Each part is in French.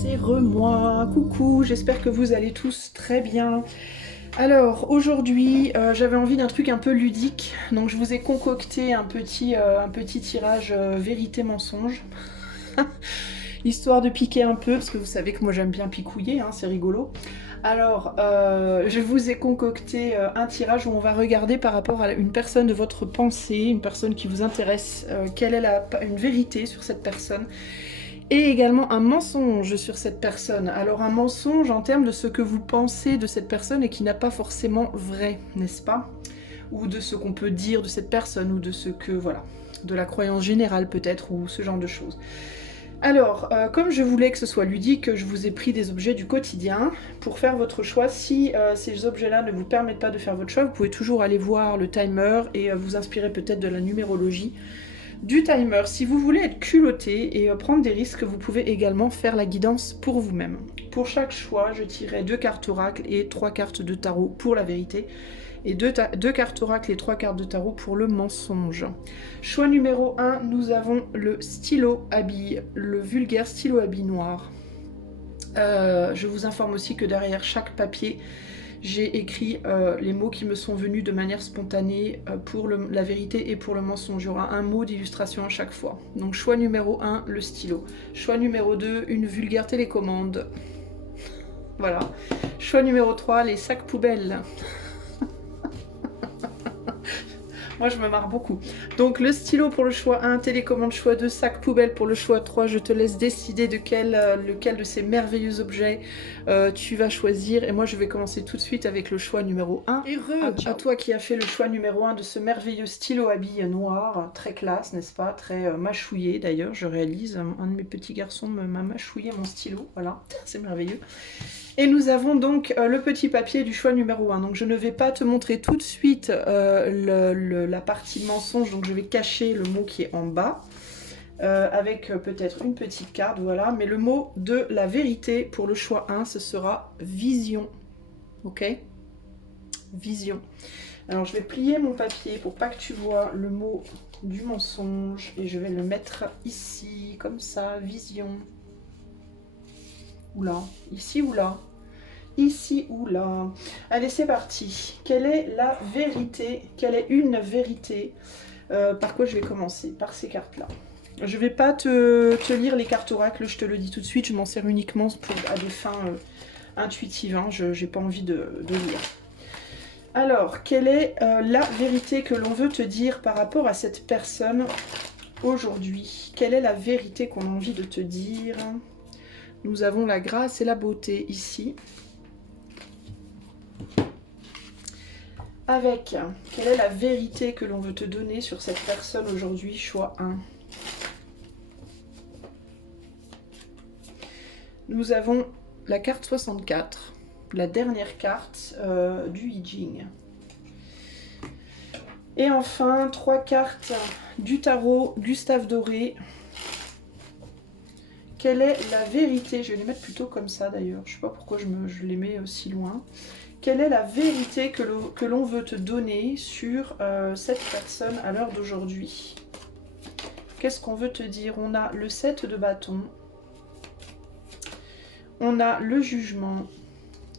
c'est re-moi. Coucou, j'espère que vous allez tous très bien. Alors aujourd'hui j'avais envie d'un truc un peu ludique, donc je vous ai concocté un petit tirage vérité-mensonge, histoire de piquer un peu, parce que vous savez que moi j'aime bien picouiller, hein, c'est rigolo. Alors je vous ai concocté un tirage où on va regarder par rapport à une personne de votre pensée, une personne qui vous intéresse, quelle est une vérité sur cette personne. Et également un mensonge sur cette personne. Alors un mensonge en termes de ce que vous pensez de cette personne et qui n'a pas forcément vrai, n'est-ce pas? Ou de ce qu'on peut dire de cette personne, ou de ce que, voilà, de la croyance générale peut-être, ou ce genre de choses. Alors, comme je voulais que ce soit ludique, je vous ai pris des objets du quotidien pour faire votre choix. Si ces objets-là ne vous permettent pas de faire votre choix, vous pouvez toujours aller voir le timer et vous inspirer peut-être de la numérologie du timer. Si vous voulez être culotté et prendre des risques, vous pouvez également faire la guidance pour vous-même. Pour chaque choix, je tirerai 2 cartes oracle et 3 cartes de tarot pour la vérité, et 2 cartes oracle et 3 cartes de tarot pour le mensonge. Choix numéro 1, nous avons le stylo à billes, le vulgaire stylo à billes noir. Je vous informe aussi que derrière chaque papier, j'ai écrit les mots qui me sont venus de manière spontanée pour la vérité et pour le mensonge. Il y aura un mot d'illustration à chaque fois. Donc choix numéro 1, le stylo. Choix numéro 2, une vulgaire télécommande. Voilà. Choix numéro 3, les sacs poubelles. Moi, je me marre beaucoup. Donc, le stylo pour le choix 1, télécommande choix 2, sac poubelle pour le choix 3. Je te laisse décider de lequel de ces merveilleux objets tu vas choisir. Et moi, je vais commencer tout de suite avec le choix numéro 1. Et à toi qui as fait le choix numéro 1 de ce merveilleux stylo à billes noir. Très classe, n'est-ce pas? Très mâchouillé, d'ailleurs, je réalise. Un de mes petits garçons m'a mâchouillé mon stylo. Voilà, c'est merveilleux. Et nous avons donc le petit papier du choix numéro 1. Donc je ne vais pas te montrer tout de suite la partie mensonge, donc je vais cacher le mot qui est en bas, avec peut-être une petite carte, voilà. Mais le mot de la vérité pour le choix 1, ce sera vision. Ok? Vision. Alors je vais plier mon papier pour pas que tu vois le mot du mensonge, et je vais le mettre ici, comme ça, vision. Oula, ici ou là? Ici ou là. Allez, c'est parti. Quelle est la vérité? Quelle est une vérité? Par quoi je vais commencer? Par ces cartes-là. Je vais pas te lire les cartes oracles, je te le dis tout de suite, je m'en sers uniquement à des fins intuitives, hein. Je n'ai pas envie de lire. Alors, quelle est la vérité que l'on veut te dire par rapport à cette personne aujourd'hui? Quelle est la vérité qu'on a envie de te dire? Nous avons la grâce et la beauté ici. Avec, quelle est la vérité que l'on veut te donner sur cette personne aujourd'hui? Choix 1. Nous avons la carte 64, la dernière carte du I Ching. Et enfin, 3 cartes du tarot Gustave Doré. Quelle est la vérité? Je vais les mettre plutôt comme ça d'ailleurs, je ne sais pas pourquoi je les mets aussi loin. Quelle est la vérité que l'on veut te donner sur cette personne à l'heure d'aujourd'hui? Qu'est-ce qu'on veut te dire? On a le 7 de bâton, on a le jugement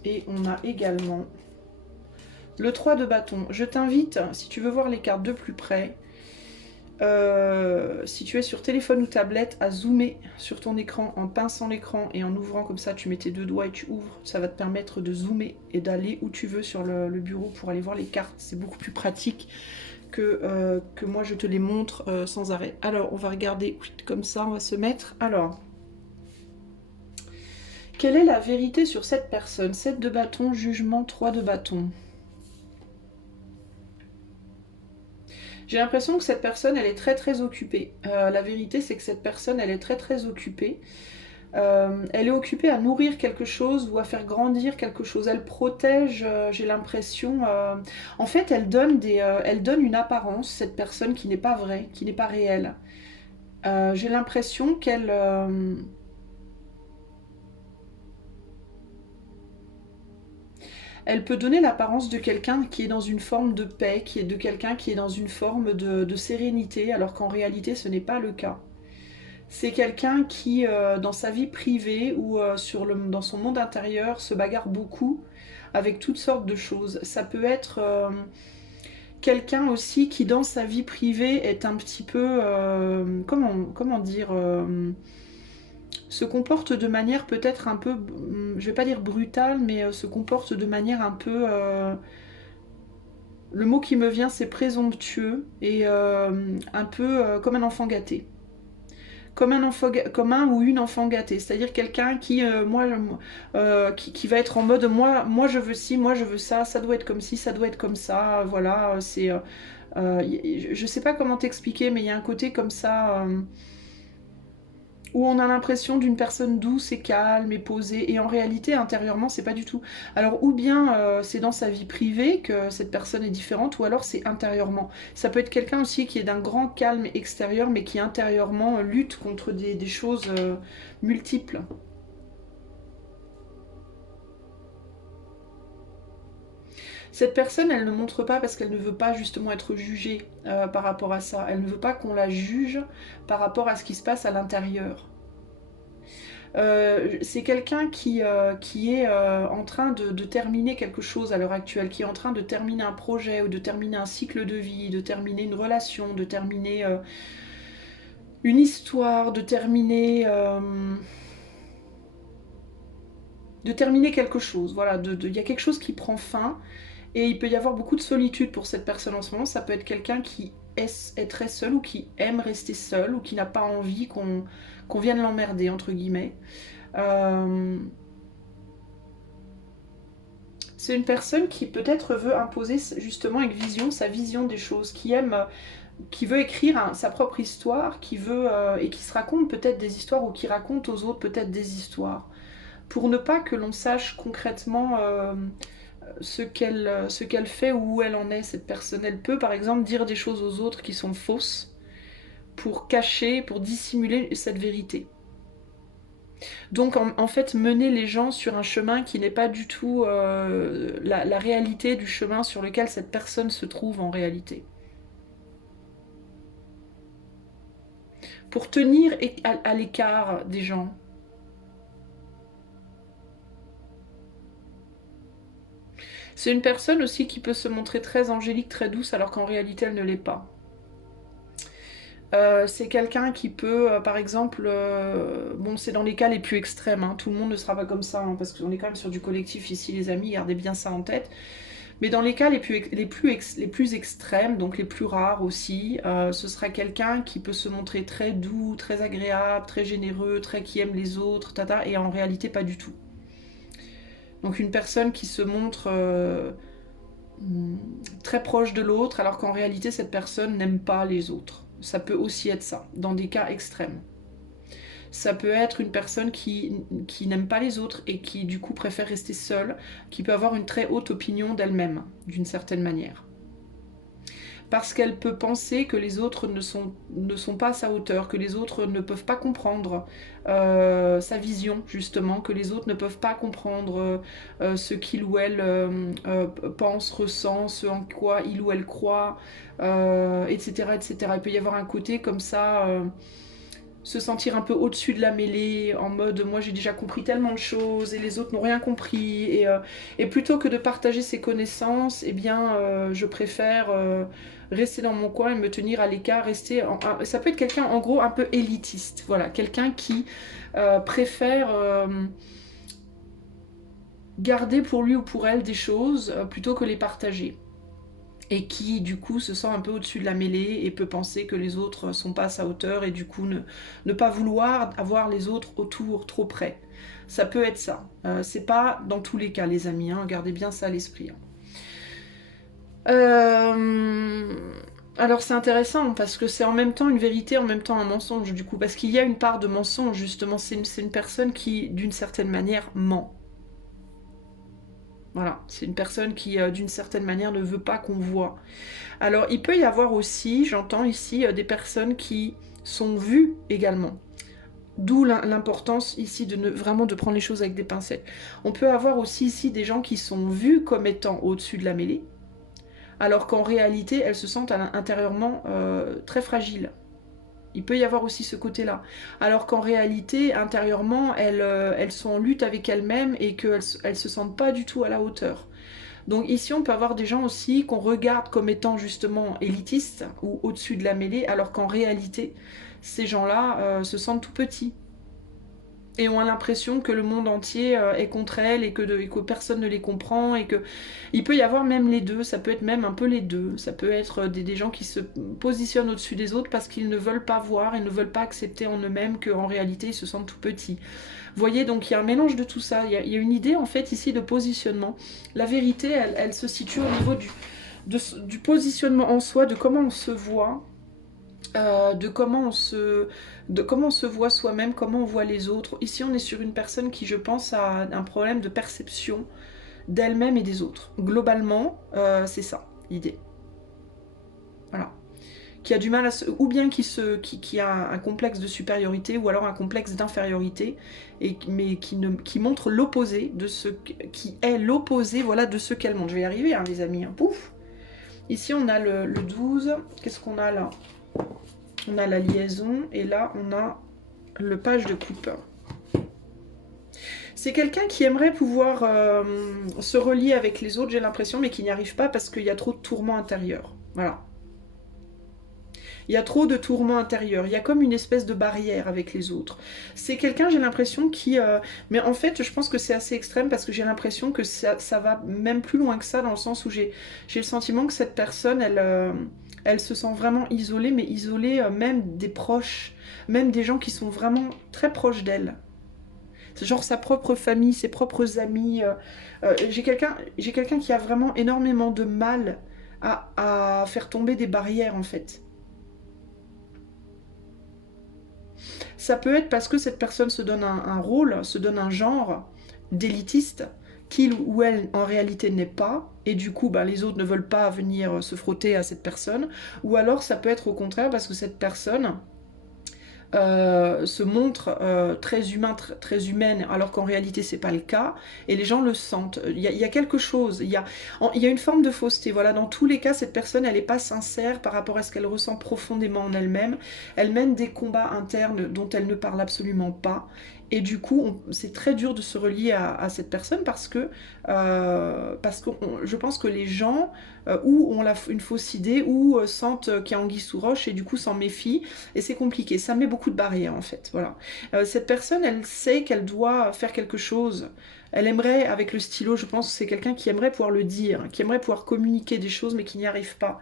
et on a également le 3 de bâton. Je t'invite, si tu veux voir les cartes de plus près, si tu es sur téléphone ou tablette, à zoomer sur ton écran en pinçant l'écran et en ouvrant comme ça, tu mets tes 2 doigts et tu ouvres, ça va te permettre de zoomer et d'aller où tu veux sur le bureau pour aller voir les cartes. C'est beaucoup plus pratique que moi je te les montre sans arrêt. Alors on va regarder comme ça, on va se mettre. Alors, quelle est la vérité sur cette personne? 7 de bâton, jugement, 3 de bâton. J'ai l'impression que cette personne, elle est très occupée. La vérité, c'est que cette personne, elle est très occupée. Elle est occupée à nourrir quelque chose ou à faire grandir quelque chose. Elle protège, j'ai l'impression... En fait, elle donne une apparence, cette personne, qui n'est pas vraie, qui n'est pas réelle. J'ai l'impression qu'elle... Elle peut donner l'apparence de quelqu'un qui est dans une forme de paix, de quelqu'un qui est dans une forme de sérénité, alors qu'en réalité ce n'est pas le cas. C'est quelqu'un qui, dans sa vie privée ou dans son monde intérieur, se bagarre beaucoup avec toutes sortes de choses. Ça peut être quelqu'un aussi qui, dans sa vie privée, est un petit peu, comment dire, se comporte de manière peut-être un peu, je vais pas dire brutale, mais se comporte de manière un peu... le mot qui me vient, c'est présomptueux et un peu comme un enfant gâté. Comme un ou une enfant gâtée, c'est-à-dire quelqu'un qui, qui va être en mode moi je veux ci, moi je veux ça, ça doit être comme ci, ça doit être comme ça, voilà, je sais pas comment t'expliquer, mais il y a un côté comme ça où on a l'impression d'une personne douce et calme et posée, et en réalité intérieurement c'est pas du tout. Alors ou bien c'est dans sa vie privée que cette personne est différente, ou alors c'est intérieurement. Ça peut être quelqu'un aussi qui est d'un grand calme extérieur, mais qui intérieurement lutte contre des choses multiples. Cette personne, elle ne montre pas parce qu'elle ne veut pas justement être jugée par rapport à ça. Elle ne veut pas qu'on la juge par rapport à ce qui se passe à l'intérieur. C'est quelqu'un qui est en train de terminer quelque chose à l'heure actuelle, qui est en train de terminer un projet ou de terminer un cycle de vie, de terminer une relation, de terminer une histoire, de terminer quelque chose. Voilà, il y a quelque chose qui prend fin et il peut y avoir beaucoup de solitude pour cette personne en ce moment. Ça peut être quelqu'un qui est très seul ou qui aime rester seul ou qui n'a pas envie qu'on vienne l'emmerder, entre guillemets. Euh, C'est une personne qui peut-être veut imposer justement avec vision, sa vision des choses, qui aime, qui veut écrire sa propre histoire, qui veut et qui se raconte peut-être des histoires ou qui raconte aux autres peut-être des histoires, pour ne pas que l'on sache concrètement ce qu'elle fait ou où elle en est cette personne. Elle peut par exemple dire des choses aux autres qui sont fausses pour cacher, pour dissimuler cette vérité. Donc en fait, mener les gens sur un chemin qui n'est pas du tout la réalité du chemin sur lequel cette personne se trouve en réalité. Pour tenir à l'écart des gens. C'est une personne aussi qui peut se montrer très angélique, très douce, alors qu'en réalité elle ne l'est pas. C'est quelqu'un qui peut, par exemple, bon, c'est dans les cas les plus extrêmes, hein, tout le monde ne sera pas comme ça, hein, parce qu'on est quand même sur du collectif ici, les amis, gardez bien ça en tête. Mais dans les cas les plus extrêmes, donc les plus rares aussi, ce sera quelqu'un qui peut se montrer très doux, très agréable, très généreux, très qui aime les autres, tata, et en réalité pas du tout. Donc une personne qui se montre très proche de l'autre, alors qu'en réalité cette personne n'aime pas les autres. Ça peut aussi être ça, dans des cas extrêmes. Ça peut être une personne qui n'aime pas les autres et qui du coup préfère rester seule, qui peut avoir une très haute opinion d'elle-même, d'une certaine manière. Parce qu'elle peut penser que les autres ne sont pas à sa hauteur, que les autres ne peuvent pas comprendre sa vision, justement, que les autres ne peuvent pas comprendre ce qu'il ou elle pense, ressent, ce en quoi il ou elle croit, etc., etc. Il peut y avoir un côté comme ça se sentir un peu au-dessus de la mêlée, en mode moi j'ai déjà compris tellement de choses et les autres n'ont rien compris. Et plutôt que de partager ses connaissances, eh bien je préfère rester dans mon coin et me tenir à l'écart, ça peut être quelqu'un en gros un peu élitiste, voilà, quelqu'un qui préfère garder pour lui ou pour elle des choses plutôt que les partager et qui du coup se sent un peu au-dessus de la mêlée et peut penser que les autres sont pas à sa hauteur et du coup ne pas vouloir avoir les autres autour trop près. Ça peut être ça. C'est pas dans tous les cas les amis, hein, gardez bien ça à l'esprit. Hein. Alors c'est intéressant parce que c'est en même temps une vérité, en même temps un mensonge du coup, parce qu'il y a une part de mensonge justement, c'est une personne qui d'une certaine manière ment. Voilà, c'est une personne qui, d'une certaine manière, ne veut pas qu'on voit. Alors, il peut y avoir aussi, j'entends ici, des personnes qui sont vues également. D'où l'importance ici vraiment de prendre les choses avec des pincettes. On peut avoir aussi ici des gens qui sont vus comme étant au-dessus de la mêlée, alors qu'en réalité, elles se sentent intérieurement très fragiles. Il peut y avoir aussi ce côté-là. Alors qu'en réalité, intérieurement, elles sont en lutte avec elles-mêmes et qu'elles ne se sentent pas du tout à la hauteur. Donc ici, on peut avoir des gens aussi qu'on regarde comme étant justement élitistes ou au-dessus de la mêlée, alors qu'en réalité, ces gens-là se sentent tout petits. Et ont l'impression que le monde entier est contre elles et que personne ne les comprend et que il peut y avoir même les deux, ça peut être même un peu les deux, ça peut être des gens qui se positionnent au-dessus des autres parce qu'ils ne veulent pas voir et ne veulent pas accepter en eux-mêmes qu'en réalité ils se sentent tout petits. Vous voyez, donc il y a un mélange de tout ça, il y a une idée en fait ici de positionnement. La vérité, elle se situe au niveau du positionnement en soi, de comment on se voit, de comment on se voit soi-même, comment on voit les autres. Ici, on est sur une personne qui, je pense, a un problème de perception d'elle-même et des autres. Globalement, c'est ça, l'idée. Voilà. Qui a du mal à se... Ou bien qui a un complexe de supériorité, ou alors un complexe d'infériorité, mais qui montre l'opposé de ce... qui est l'opposé, voilà, de ce qu'elle montre. Je vais y arriver, hein, les amis. Hein. Pouf. Ici, on a le 12. Qu'est-ce qu'on a là? On a la liaison et là on a le page de coupe. C'est quelqu'un qui aimerait pouvoir se relier avec les autres, j'ai l'impression, mais qui n'y arrive pas parce qu'il y a trop de tourments intérieurs. Voilà. Il y a trop de tourments intérieurs. Il y a comme une espèce de barrière avec les autres. C'est quelqu'un, j'ai l'impression, qui... Mais en fait, je pense que c'est assez extrême parce que j'ai l'impression que ça va même plus loin que ça, dans le sens où j'ai le sentiment que cette personne, elle se sent vraiment isolée, mais isolée même des proches, même des gens qui sont vraiment très proches d'elle. C'est genre sa propre famille, ses propres amis. J'ai quelqu'un qui a vraiment énormément de mal à faire tomber des barrières, en fait. Ça peut être parce que cette personne se donne un rôle, se donne un genre d'élitiste, qu'il ou elle en réalité n'est pas, et du coup les autres ne veulent pas venir se frotter à cette personne, ou alors ça peut être au contraire parce que cette personne se montre très humain, très humaine, alors qu'en réalité c'est pas le cas, et les gens le sentent. Il y a quelque chose, il y a une forme de fausseté. Voilà, dans tous les cas, cette personne, elle n'est pas sincère par rapport à ce qu'elle ressent profondément en elle-même. Elle mène des combats internes dont elle ne parle absolument pas. Et du coup, c'est très dur de se relier à cette personne parce que je pense que les gens ou ont une fausse idée ou sentent qu'il y a anguille sous roche et du coup s'en méfient. Et c'est compliqué, ça met beaucoup de barrières en fait. Voilà. Cette personne, elle sait qu'elle doit faire quelque chose. Elle aimerait, avec le stylo, je pense que c'est quelqu'un qui aimerait pouvoir le dire, qui aimerait pouvoir communiquer des choses, mais qui n'y arrive pas.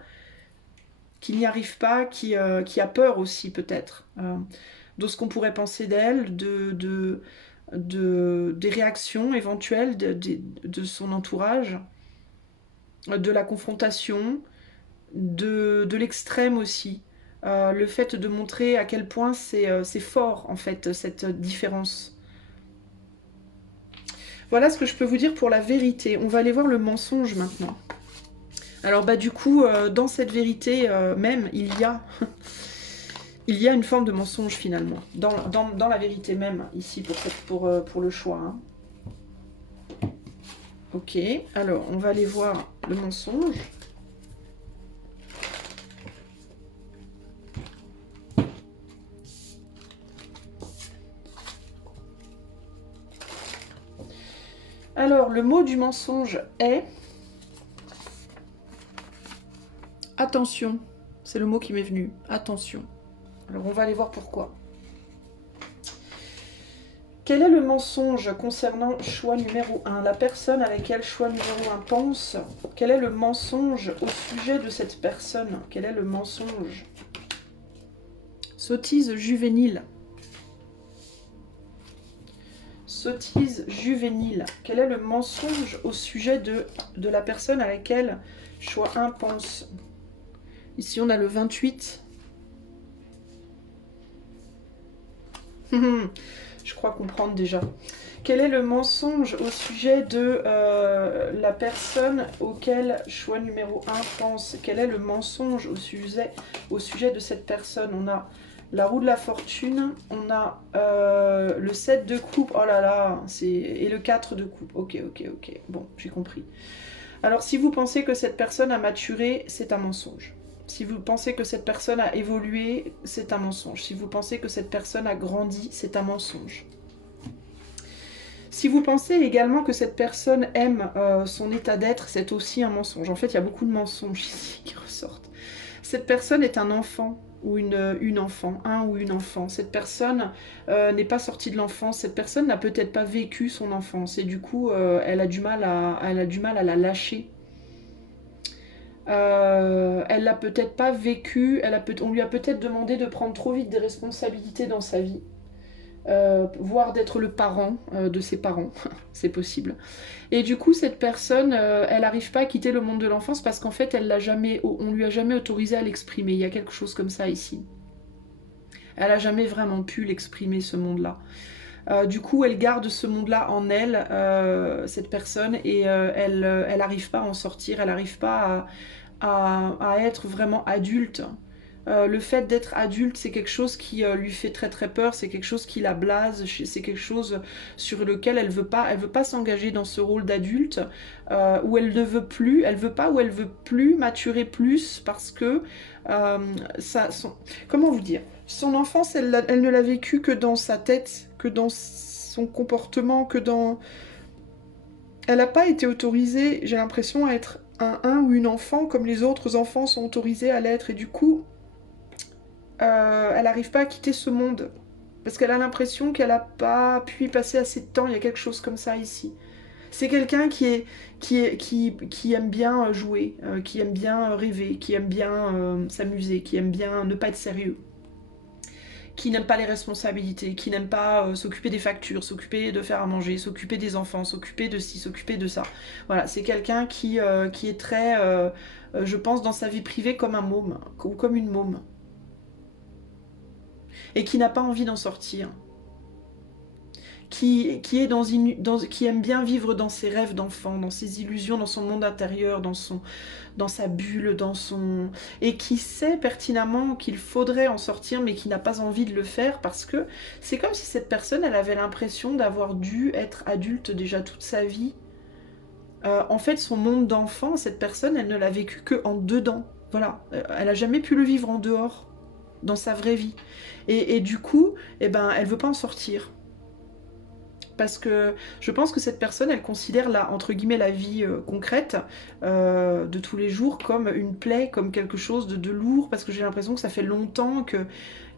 Qui n'y arrive pas, qui a peur aussi peut-être. De ce qu'on pourrait penser d'elle, des réactions éventuelles de son entourage, de la confrontation, de l'extrême aussi. Le fait de montrer à quel point c'est fort en fait cette différence. Voilà ce que je peux vous dire pour la vérité. On va aller voir le mensonge maintenant. Alors du coup, dans cette vérité même, il y a une forme de mensonge finalement. Dans la vérité même, ici, pour le choix. Hein. Ok, alors on va aller voir le mensonge. Alors, le mot du mensonge est... Attention. C'est le mot qui m'est venu. Attention. Alors, on va aller voir pourquoi. Quel est le mensonge concernant choix numéro 1? La personne à laquelle choix numéro 1 pense. Quel est le mensonge au sujet de cette personne? Quel est le mensonge? Sottise juvénile. Sottise juvénile. Quel est le mensonge au sujet de la personne à laquelle choix 1 pense? Ici, on a le 28. Je crois comprendre déjà. Quel est le mensonge au sujet de la personne auquel choix numéro 1 pense? Quel est le mensonge au sujet de cette personne? On a la roue de la fortune, on a le 7 de coupe, oh là là, et le 4 de coupe. Ok, bon, j'ai compris. Alors si vous pensez que cette personne a maturé, c'est un mensonge. Si vous pensez que cette personne a évolué, c'est un mensonge. Si vous pensez que cette personne a grandi, c'est un mensonge. Si vous pensez également que cette personne aime son état d'être, c'est aussi un mensonge. En fait, il y a beaucoup de mensonges ici qui ressortent. Cette personne est un enfant ou une enfant, un ou une enfant. Cette personne n'est pas sortie de l'enfance, cette personne n'a peut-être pas vécu son enfance et du coup, elle a du mal à la lâcher. Elle l'a peut-être pas vécu, on lui a peut-être demandé de prendre trop vite des responsabilités dans sa vie. Voire d'être le parent de ses parents, c'est possible. Et du coup, cette personne, elle n'arrive pas à quitter le monde de l'enfance parce qu'en fait, on lui a jamais autorisé à l'exprimer. Il y a quelque chose comme ça ici. Elle a jamais vraiment pu l'exprimer, ce monde-là. Du coup, elle garde ce monde-là en elle, cette personne, et elle n'arrive pas à en sortir, elle n'arrive pas à être vraiment adulte. Le fait d'être adulte, c'est quelque chose qui lui fait très très peur, c'est quelque chose qui la blase, c'est quelque chose sur lequel elle veut pas s'engager dans ce rôle d'adulte, où elle ne veut plus, elle veut pas ou elle veut plus maturer plus parce que comment vous dire, son enfance, elle ne l'a vécu que dans sa tête, que dans son comportement, que dans, elle n'a pas été autorisée, j'ai l'impression, à être un ou une enfant comme les autres enfants sont autorisés à l'être et du coup elle n'arrive pas à quitter ce monde. Parce qu'elle a l'impression qu'elle n'a pas pu y passer assez de temps. Il y a quelque chose comme ça ici. C'est quelqu'un qui aime bien jouer, qui aime bien rêver, qui aime bien s'amuser, qui aime bien ne pas être sérieux, qui n'aime pas les responsabilités, qui n'aime pas s'occuper des factures, s'occuper de faire à manger, s'occuper des enfants, s'occuper de ci, s'occuper de ça. Voilà, c'est quelqu'un qui est très, je pense, dans sa vie privée comme un môme, ou comme une môme. Et qui n'a pas envie d'en sortir. Qui est qui aime bien vivre dans ses rêves d'enfant, dans ses illusions, dans son monde intérieur, dans sa bulle, et qui sait pertinemment qu'il faudrait en sortir, mais qui n'a pas envie de le faire parce que c'est comme si cette personne, elle avait l'impression d'avoir dû être adulte déjà toute sa vie. En fait, son monde d'enfant, cette personne, elle ne l'a vécu que en dedans. Voilà, elle a jamais pu le vivre en dehors, dans sa vraie vie. Et du coup, eh ben, elle veut pas en sortir. Parce que je pense que cette personne, elle considère entre guillemets, la vie concrète de tous les jours comme une plaie, comme quelque chose de lourd, parce que j'ai l'impression que ça fait longtemps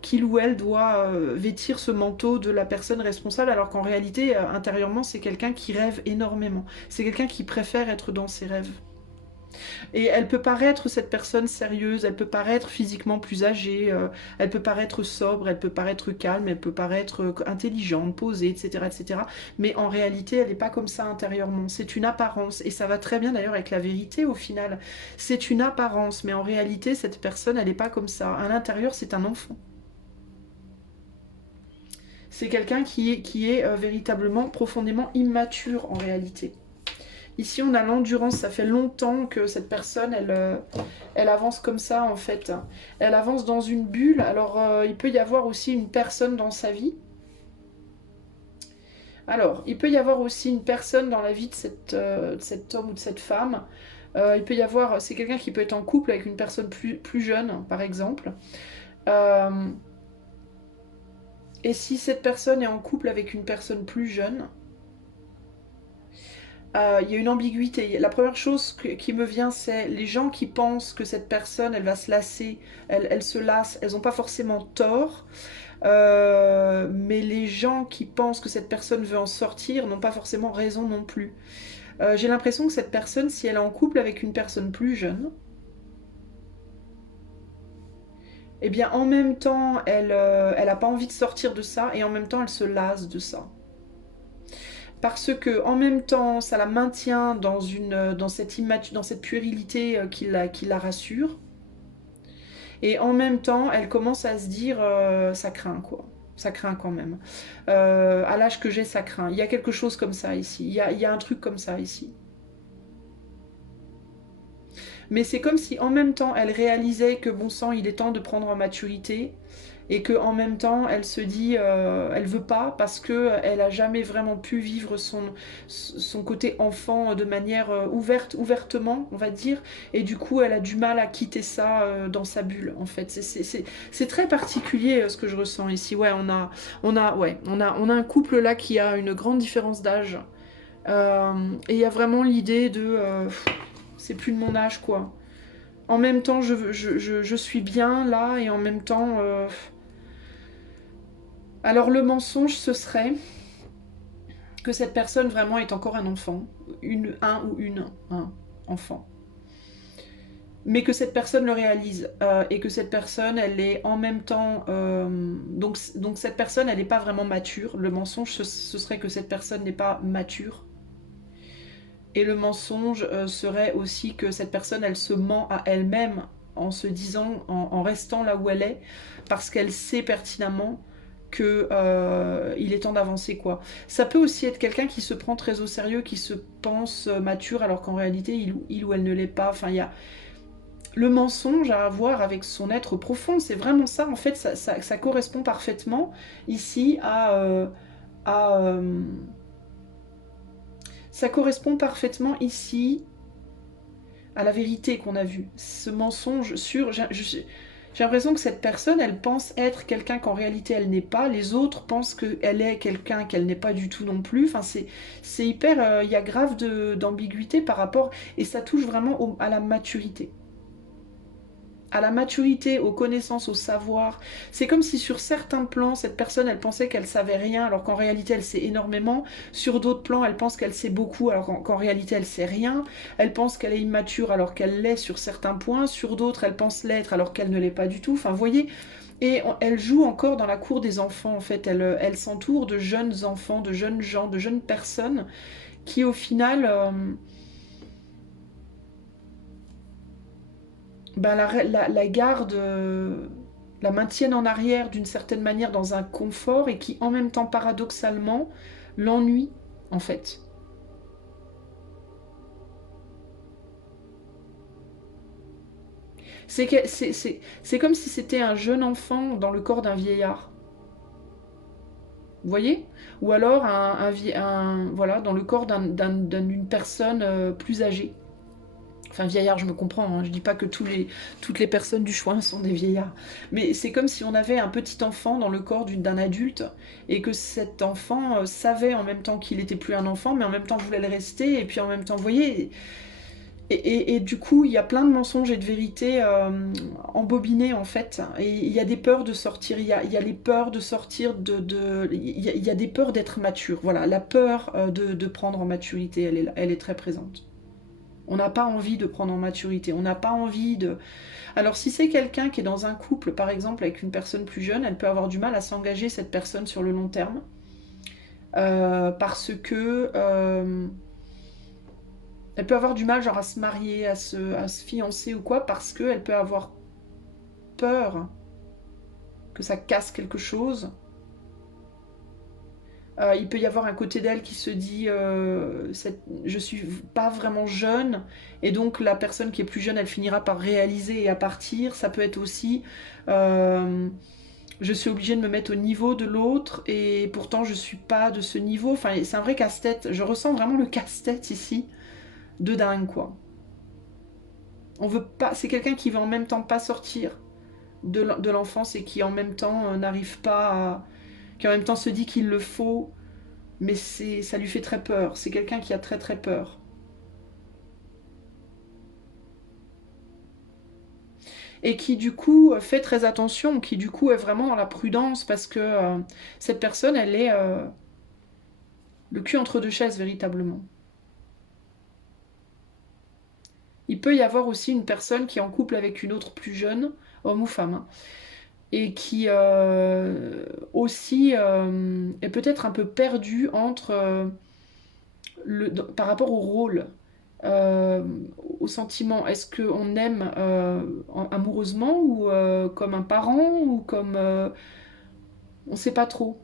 qu'il ou elle doit vêtir ce manteau de la personne responsable, alors qu'en réalité, intérieurement, c'est quelqu'un qui rêve énormément. C'est quelqu'un qui préfère être dans ses rêves. Et elle peut paraître, cette personne sérieuse, elle peut paraître physiquement plus âgée, elle peut paraître sobre, elle peut paraître calme, elle peut paraître intelligente, posée, etc., etc. Mais en réalité, elle n'est pas comme ça intérieurement. C'est une apparence. Et ça va très bien d'ailleurs avec la vérité au final. C'est une apparence, mais en réalité, cette personne, elle n'est pas comme ça. À l'intérieur, c'est un enfant. C'est quelqu'un qui est véritablement, profondément immature en réalité. Ici, on a l'endurance. Ça fait longtemps que cette personne, elle avance comme ça, en fait. Elle avance dans une bulle. Alors, il peut y avoir aussi une personne dans sa vie. Alors, il peut y avoir aussi une personne dans la vie de cet homme ou de cette femme. Il peut y avoir... C'est quelqu'un qui peut être en couple avec une personne plus jeune, par exemple. Et si cette personne est en couple avec une personne plus jeune... il y a une ambiguïté. La première chose qui me vient, c'est les gens qui pensent que cette personne, elle va se lasser, elle se lasse, elles n'ont pas forcément tort. Mais les gens qui pensent que cette personne veut en sortir n'ont pas forcément raison non plus. J'ai l'impression que cette personne, si elle est en couple avec une personne plus jeune, eh bien en même temps, elle n'a pas envie de sortir de ça et en même temps, elle se lasse de ça. Parce que en même temps, ça la maintient dans cette puérilité qui la rassure. Et en même temps, elle commence à se dire ça craint quoi. Ça craint quand même. À l'âge que j'ai, ça craint. Il y a quelque chose comme ça ici. Il y a un truc comme ça ici. Mais c'est comme si en même temps, elle réalisait que bon sang, il est temps de prendre en maturité. et que en même temps elle se dit elle veut pas parce que elle a jamais vraiment pu vivre son côté enfant de manière ouvertement on va dire, et du coup elle a du mal à quitter ça dans sa bulle en fait. C'est très particulier ce que je ressens ici. Ouais, on a un couple là qui a une grande différence d'âge. Et il y a vraiment l'idée de c'est plus de mon âge quoi. En même temps je suis bien là et en même temps alors le mensonge ce serait que cette personne vraiment est encore un enfant, un enfant. Mais que cette personne le réalise et que cette personne elle est en même temps donc cette personne elle n'est pas vraiment mature. Le mensonge ce serait que cette personne n'est pas mature. Et le mensonge serait aussi que cette personne, elle se ment à elle-même en se disant, en restant là où elle est, parce qu'elle sait pertinemment que il est temps d'avancer quoi. Ça peut aussi être quelqu'un qui se prend très au sérieux, qui se pense mature, alors qu'en réalité il ou elle ne l'est pas. Enfin, il y a le mensonge à avoir avec son être profond. C'est vraiment ça. En fait, ça correspond parfaitement ici à ça correspond parfaitement ici à la vérité qu'on a vue. Ce mensonge sur... J'ai l'impression que cette personne, elle pense être quelqu'un qu'en réalité elle n'est pas. Les autres pensent qu'elle est quelqu'un qu'elle n'est pas du tout non plus. Enfin, c'est hyper... Il y a grave d'ambiguïté par rapport... Et ça touche vraiment à la maturité. À la maturité, aux connaissances, au savoir. C'est comme si sur certains plans, cette personne, elle pensait qu'elle savait rien, alors qu'en réalité, elle sait énormément. Sur d'autres plans, elle pense qu'elle sait beaucoup, alors qu'en réalité, elle sait rien. Elle pense qu'elle est immature, alors qu'elle l'est sur certains points. Sur d'autres, elle pense l'être, alors qu'elle ne l'est pas du tout. Enfin, vous voyez, et elle joue encore dans la cour des enfants, en fait. Elle s'entoure de jeunes enfants, de jeunes gens, de jeunes personnes qui, au final... ben, la garde, la maintiennent en arrière d'une certaine manière dans un confort et qui en même temps paradoxalement l'ennuie en fait. C'est comme si c'était un jeune enfant dans le corps d'un vieillard. Vous voyez? Ou alors voilà, dans le corps d'une personne plus âgée. Enfin, vieillard, je me comprends, hein. Je dis pas que toutes les personnes du choix sont des vieillards. Mais c'est comme si on avait un petit enfant dans le corps d'un adulte et que cet enfant savait en même temps qu'il était plus un enfant, mais en même temps voulait le rester. Et puis en même temps, vous voyez, et du coup, il y a plein de mensonges et de vérités embobinés en fait. Et il y a des peurs de sortir, il y a les peurs de sortir il y a des peurs d'être mature. Voilà, la peur de prendre en maturité, elle est très présente. On n'a pas envie de prendre en maturité, on n'a pas envie de... Alors si c'est quelqu'un qui est dans un couple, par exemple, avec une personne plus jeune, elle peut avoir du mal à s'engager cette personne sur le long terme. Parce que... elle peut avoir du mal genre à se marier, à se fiancer ou quoi, parce qu'elle peut avoir peur que ça casse quelque chose. Il peut y avoir un côté d'elle qui se dit je suis pas vraiment jeune, et donc la personne qui est plus jeune elle finira par réaliser et à partir. Ça peut être aussi je suis obligée de me mettre au niveau de l'autre et pourtant je suis pas de ce niveau. Enfin, c'est un vrai casse-tête. Je ressens vraiment le casse-tête ici de dingue quoi. On veut pas. C'est quelqu'un qui veut en même temps pas sortir de l'enfance et qui en même temps n'arrive pas à... qui en même temps se dit qu'il le faut, mais ça lui fait très peur. C'est quelqu'un qui a très très peur. Et qui du coup fait très attention, qui du coup est vraiment dans la prudence parce que cette personne, elle est le cul entre deux chaises véritablement. Il peut y avoir aussi une personne qui est en couple avec une autre plus jeune, homme ou femme, hein, et qui aussi est peut-être un peu perdue entre par rapport au rôle, euh, au sentiment. Est-ce qu'on aime amoureusement ou comme un parent ou comme... on ne sait pas trop.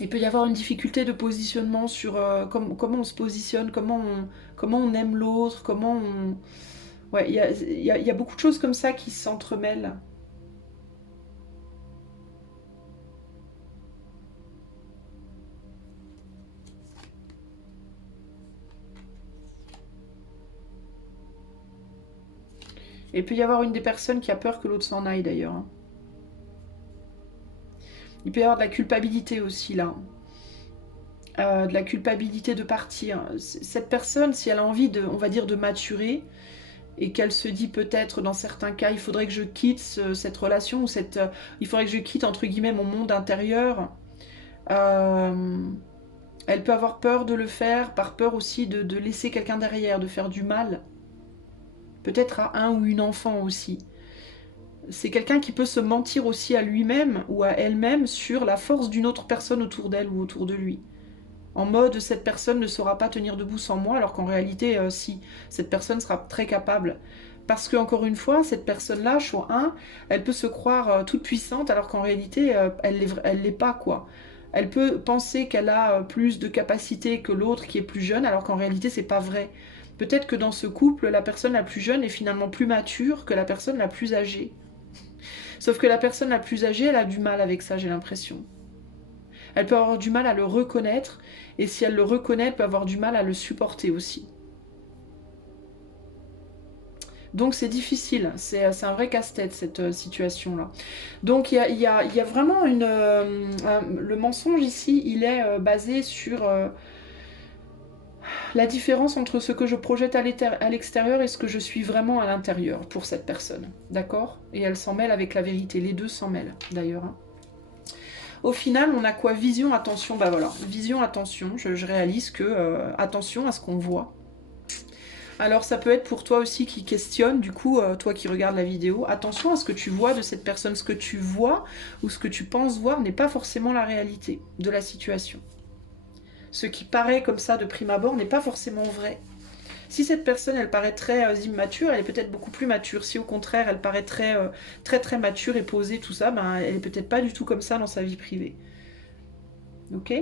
Il peut y avoir une difficulté de positionnement sur comment on se positionne, comment on aime l'autre, comment on... Ouais, il y a beaucoup de choses comme ça qui s'entremêlent. Et il peut y avoir une des personnes qui a peur que l'autre s'en aille d'ailleurs, hein. Il peut y avoir de la culpabilité aussi là. De la culpabilité de partir. Cette personne, si elle a envie de, on va dire, de maturer, et qu'elle se dit peut-être dans certains cas, il faudrait que je quitte cette relation, ou il faudrait que je quitte entre guillemets mon monde intérieur, euh, elle peut avoir peur de le faire, par peur aussi de laisser quelqu'un derrière, de faire du mal. Peut-être à un ou une enfant aussi. C'est quelqu'un qui peut se mentir aussi à lui-même ou à elle-même sur la force d'une autre personne autour d'elle ou autour de lui. En mode, cette personne ne saura pas tenir debout sans moi, alors qu'en réalité, si, cette personne sera très capable. Parce que, encore une fois, cette personne-là, choix 1, elle peut se croire toute puissante, alors qu'en réalité, elle l'est pas, quoi. Elle peut penser qu'elle a plus de capacité que l'autre qui est plus jeune, alors qu'en réalité, c'est pas vrai. Peut-être que dans ce couple, la personne la plus jeune est finalement plus mature que la personne la plus âgée. Sauf que la personne la plus âgée, elle a du mal avec ça, j'ai l'impression. Elle peut avoir du mal à le reconnaître, et si elle le reconnaît, elle peut avoir du mal à le supporter aussi. Donc c'est difficile, c'est un vrai casse-tête cette situation-là. Donc il y a vraiment le mensonge ici, il est basé sur la différence entre ce que je projette à l'extérieur et ce que je suis vraiment à l'intérieur pour cette personne. D'accord? Et elle s'en mêle avec la vérité, les deux s'en mêlent d'ailleurs, hein. Au final, on a quoi? Vision, attention, bah voilà, vision, attention, je réalise que, attention à ce qu'on voit. Alors ça peut être pour toi aussi qui questionne, du coup, toi qui regardes la vidéo, attention à ce que tu vois de cette personne, ce que tu vois ou ce que tu penses voir n'est pas forcément la réalité de la situation. Ce qui paraît comme ça de prime abord n'est pas forcément vrai. Si cette personne, elle paraît très immature, elle est peut-être beaucoup plus mature. Si au contraire, elle paraît très mature et posée, tout ça, ben, elle est peut-être pas du tout comme ça dans sa vie privée. Ok?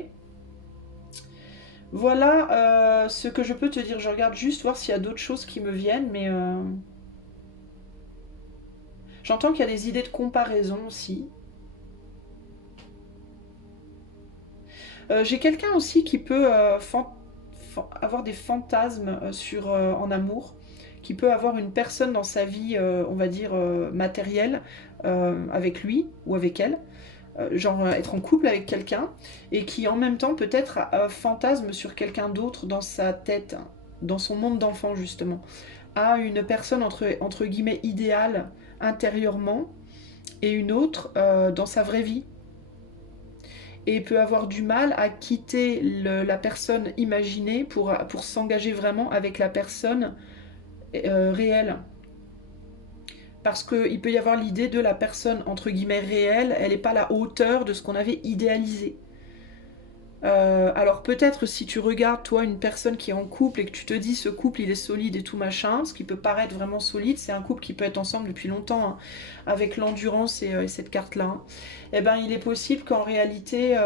Voilà ce que je peux te dire. Je regarde juste voir s'il y a d'autres choses qui me viennent, mais j'entends qu'il y a des idées de comparaison aussi. J'ai quelqu'un aussi qui peut avoir des fantasmes en amour, qui peut avoir une personne dans sa vie, on va dire, matérielle, avec lui ou avec elle, genre être en couple avec quelqu'un, et qui en même temps peut-être fantasme sur quelqu'un d'autre dans sa tête, dans son monde d'enfant justement, a une personne entre guillemets idéale intérieurement, et une autre dans sa vraie vie, et peut avoir du mal à quitter la personne imaginée pour s'engager vraiment avec la personne réelle. Parce qu'il peut y avoir l'idée de la personne entre guillemets réelle, elle n'est pas à la hauteur de ce qu'on avait idéalisé. Alors peut-être si tu regardes toi une personne qui est en couple et que tu te dis ce couple il est solide et tout machin, ce qui peut paraître vraiment solide, c'est un couple qui peut être ensemble depuis longtemps, hein, avec l'endurance et cette carte là, hein. Eh ben il est possible qu'en réalité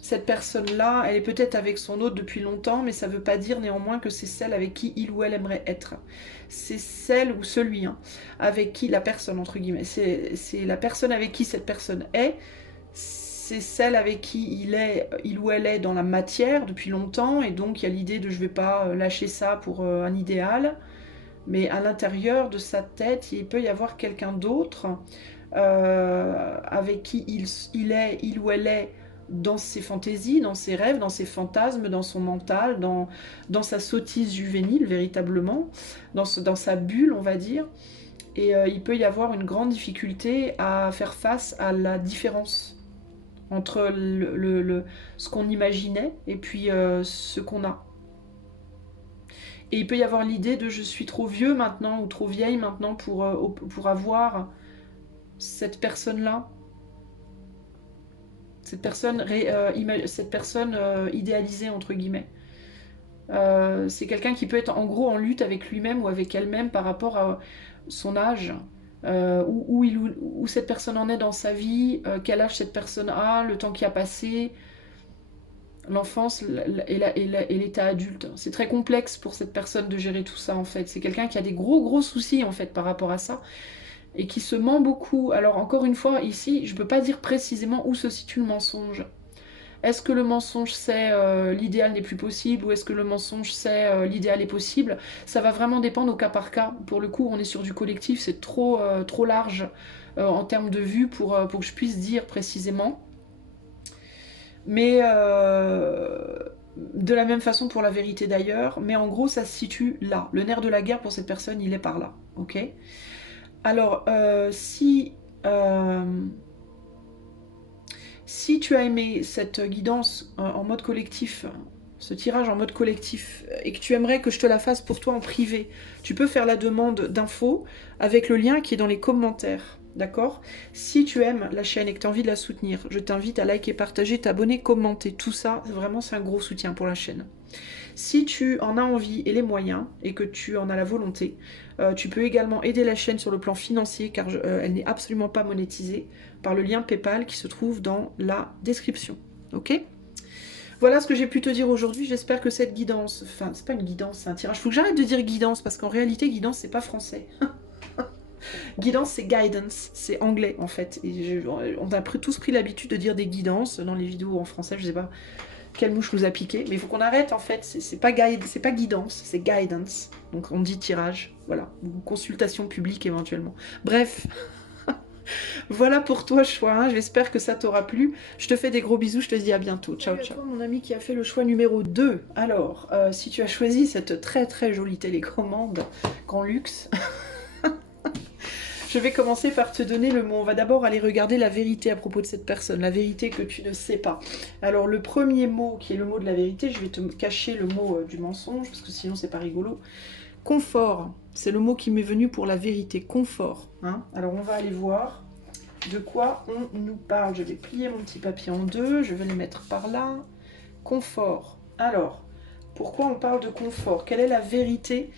cette personne là elle est peut-être avec son autre depuis longtemps, mais ça veut pas dire néanmoins que c'est celle avec qui il ou elle aimerait être. C'est celle ou celui, hein, avec qui la personne entre guillemets, c'est la personne avec qui cette personne est, c'est celle avec qui il ou elle est dans la matière depuis longtemps, et donc il y a l'idée de je vais pas lâcher ça pour un idéal, mais à l'intérieur de sa tête, il peut y avoir quelqu'un d'autre avec qui il ou elle est dans ses fantaisies, dans ses rêves, dans ses fantasmes, dans son mental, dans sa sottise juvénile véritablement, dans sa bulle on va dire, et il peut y avoir une grande difficulté à faire face à la différence entre ce qu'on imaginait et puis ce qu'on a. Et il peut y avoir l'idée de je suis trop vieux maintenant ou trop vieille maintenant pour avoir cette personne-là, cette personne idéalisée entre guillemets. C'est quelqu'un qui peut être en gros en lutte avec lui-même ou avec elle-même par rapport à son âge, où cette personne en est dans sa vie, quel âge cette personne a, le temps qui a passé, l'enfance et l'état adulte. C'est très complexe pour cette personne de gérer tout ça en fait. C'est quelqu'un qui a des gros soucis en fait par rapport à ça et qui se ment beaucoup. Alors encore une fois, ici, je ne peux pas dire précisément où se situe le mensonge. Est-ce que le mensonge c'est l'idéal n'est plus possible ou est-ce que le mensonge c'est l'idéal est possible? Ça va vraiment dépendre au cas par cas. Pour le coup, on est sur du collectif, c'est trop large en termes de vue pour que je puisse dire précisément. Mais de la même façon pour la vérité d'ailleurs, mais en gros ça se situe là. Le nerf de la guerre pour cette personne, il est par là, ok? Alors, si tu as aimé cette guidance en mode collectif, ce tirage en mode collectif, et que tu aimerais que je te la fasse pour toi en privé, tu peux faire la demande d'infos avec le lien qui est dans les commentaires. D'accord? Si tu aimes la chaîne et que tu as envie de la soutenir, je t'invite à liker, partager, t'abonner, commenter. Tout ça, vraiment, c'est un gros soutien pour la chaîne. Si tu en as envie et les moyens, et que tu en as la volonté, tu peux également aider la chaîne sur le plan financier, car elle n'est absolument pas monétisée, par le lien PayPal qui se trouve dans la description. Ok? Voilà ce que j'ai pu te dire aujourd'hui. J'espère que cette guidance... Enfin, c'est pas une guidance, c'est un tirage. Faut que j'arrête de dire guidance, parce qu'en réalité, guidance, c'est pas français. Guidance, c'est guidance, c'est anglais en fait. Et on a tous pris l'habitude de dire des guidances dans les vidéos en français, je sais pas quelle mouche nous a piqué, mais il faut qu'on arrête en fait, c'est pas guidance, c'est guidance. Donc on dit tirage, voilà, ou consultation publique éventuellement. Bref, voilà pour toi choix 1, j'espère que ça t'aura plu. Je te fais des gros bisous, je te dis à bientôt. Ciao, ciao. Mon ami qui a fait le choix numéro 2. Alors, si tu as choisi cette très jolie télécommande Grand Luxe, je vais commencer par te donner le mot. On va d'abord aller regarder la vérité à propos de cette personne, la vérité que tu ne sais pas. Alors le premier mot qui est le mot de la vérité, je vais te cacher le mot du mensonge, parce que sinon c'est pas rigolo. Confort, c'est le mot qui m'est venu pour la vérité, confort. Hein. Alors on va aller voir de quoi on nous parle. Je vais plier mon petit papier en deux, je vais le mettre par là. Confort. Alors, pourquoi on parle de confort? Quelle est la vérité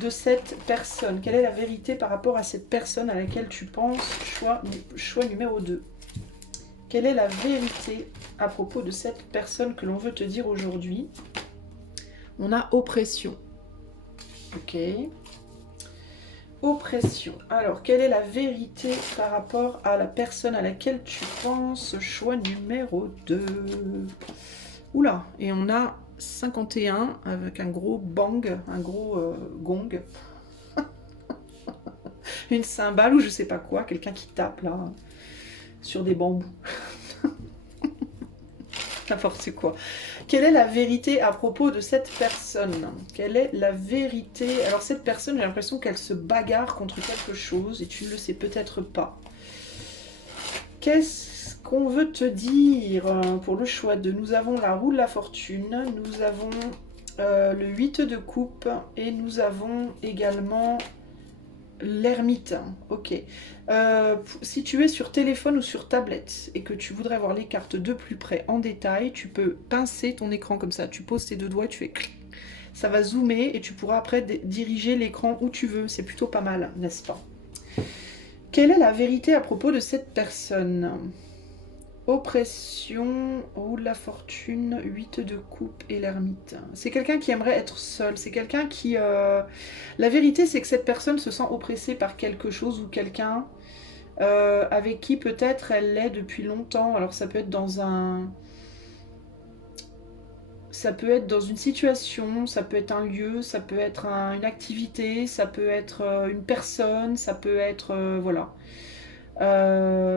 de cette personne? Quelle est la vérité par rapport à cette personne à laquelle tu penses? Choix numéro 2. Quelle est la vérité à propos de cette personne que l'on veut te dire aujourd'hui? On a oppression. Ok. Oppression. Alors, quelle est la vérité par rapport à la personne à laquelle tu penses? Choix numéro 2. Oula, et on a 51 avec un gros bang, un gros gong. Une cymbale ou je sais pas quoi, quelqu'un qui tape là sur des bambous. N'importe quoi. Quelle est la vérité à propos de cette personne? Quelle est la vérité? Alors cette personne, j'ai l'impression qu'elle se bagarre contre quelque chose et tu ne le sais peut-être pas. Qu'est-ce qu'on veut te dire pour le choix de... Nous avons la roue de la fortune, nous avons le 8 de coupe et nous avons également l'ermite. Ok. Si tu es sur téléphone ou sur tablette et que tu voudrais voir les cartes de plus près en détail, tu peux pincer ton écran comme ça. Tu poses tes deux doigts, tu fais clic. Ça va zoomer et tu pourras après diriger l'écran où tu veux. C'est plutôt pas mal, n'est-ce pas? Quelle est la vérité à propos de cette personne? Oppression, roue de la fortune, 8 de coupe et l'ermite. C'est quelqu'un qui aimerait être seul. C'est quelqu'un qui... La vérité, c'est que cette personne se sent oppressée par quelque chose ou quelqu'un avec qui peut-être elle l'est depuis longtemps. Alors ça peut être dans un... Ça peut être dans une situation, ça peut être un lieu, ça peut être une activité, ça peut être une personne, ça peut être... voilà.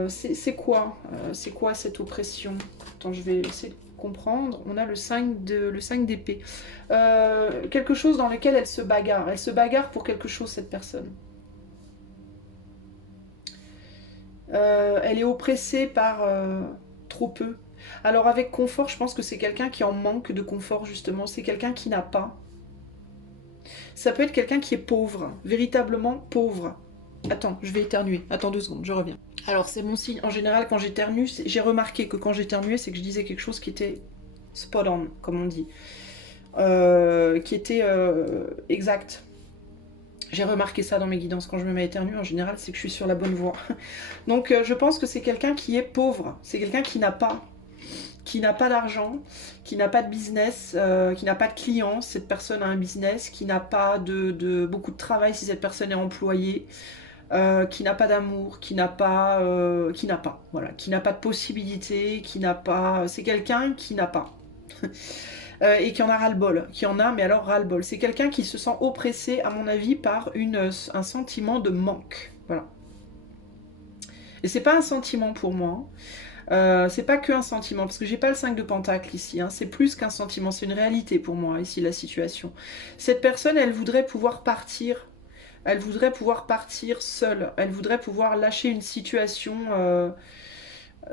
C'est quoi cette oppression? Attends, je vais essayer de comprendre. On a le 5 d'épée. Quelque chose dans lequel elle se bagarre. Elle se bagarre pour quelque chose, cette personne. Elle est oppressée par trop peu. Alors avec confort, je pense que c'est quelqu'un qui en manque de confort, justement. C'est quelqu'un qui n'a pas. Ça peut être quelqu'un qui est pauvre, véritablement pauvre. Attends, je vais éternuer. Attends 2 secondes, je reviens. Alors c'est mon signe. En général, quand j'éternue, j'ai remarqué que quand j'éternuais, c'est que je disais quelque chose qui était spot on, comme on dit. Qui était exact. J'ai remarqué ça dans mes guidances. Quand je me mets à éternuer, en général, c'est que je suis sur la bonne voie. Donc je pense que c'est quelqu'un qui est pauvre. C'est quelqu'un qui n'a pas d'argent, qui n'a pas de business, qui n'a pas de clients, cette personne a un business, qui n'a pas beaucoup de travail si cette personne est employée. qui n'a pas d'amour, voilà, qui n'a pas de possibilité, qui n'a pas... C'est quelqu'un qui n'a pas. Et qui en a ras-le-bol, qui en a, mais alors ras-le-bol. C'est quelqu'un qui se sent oppressé, à mon avis, par un sentiment de manque. Voilà. Et c'est pas un sentiment pour moi. C'est pas que un sentiment, parce que j'ai pas le 5 de pentacle ici, hein. C'est plus qu'un sentiment, c'est une réalité pour moi, ici, la situation. Cette personne, elle voudrait pouvoir partir. Elle voudrait pouvoir partir seule. Elle voudrait pouvoir lâcher une situation.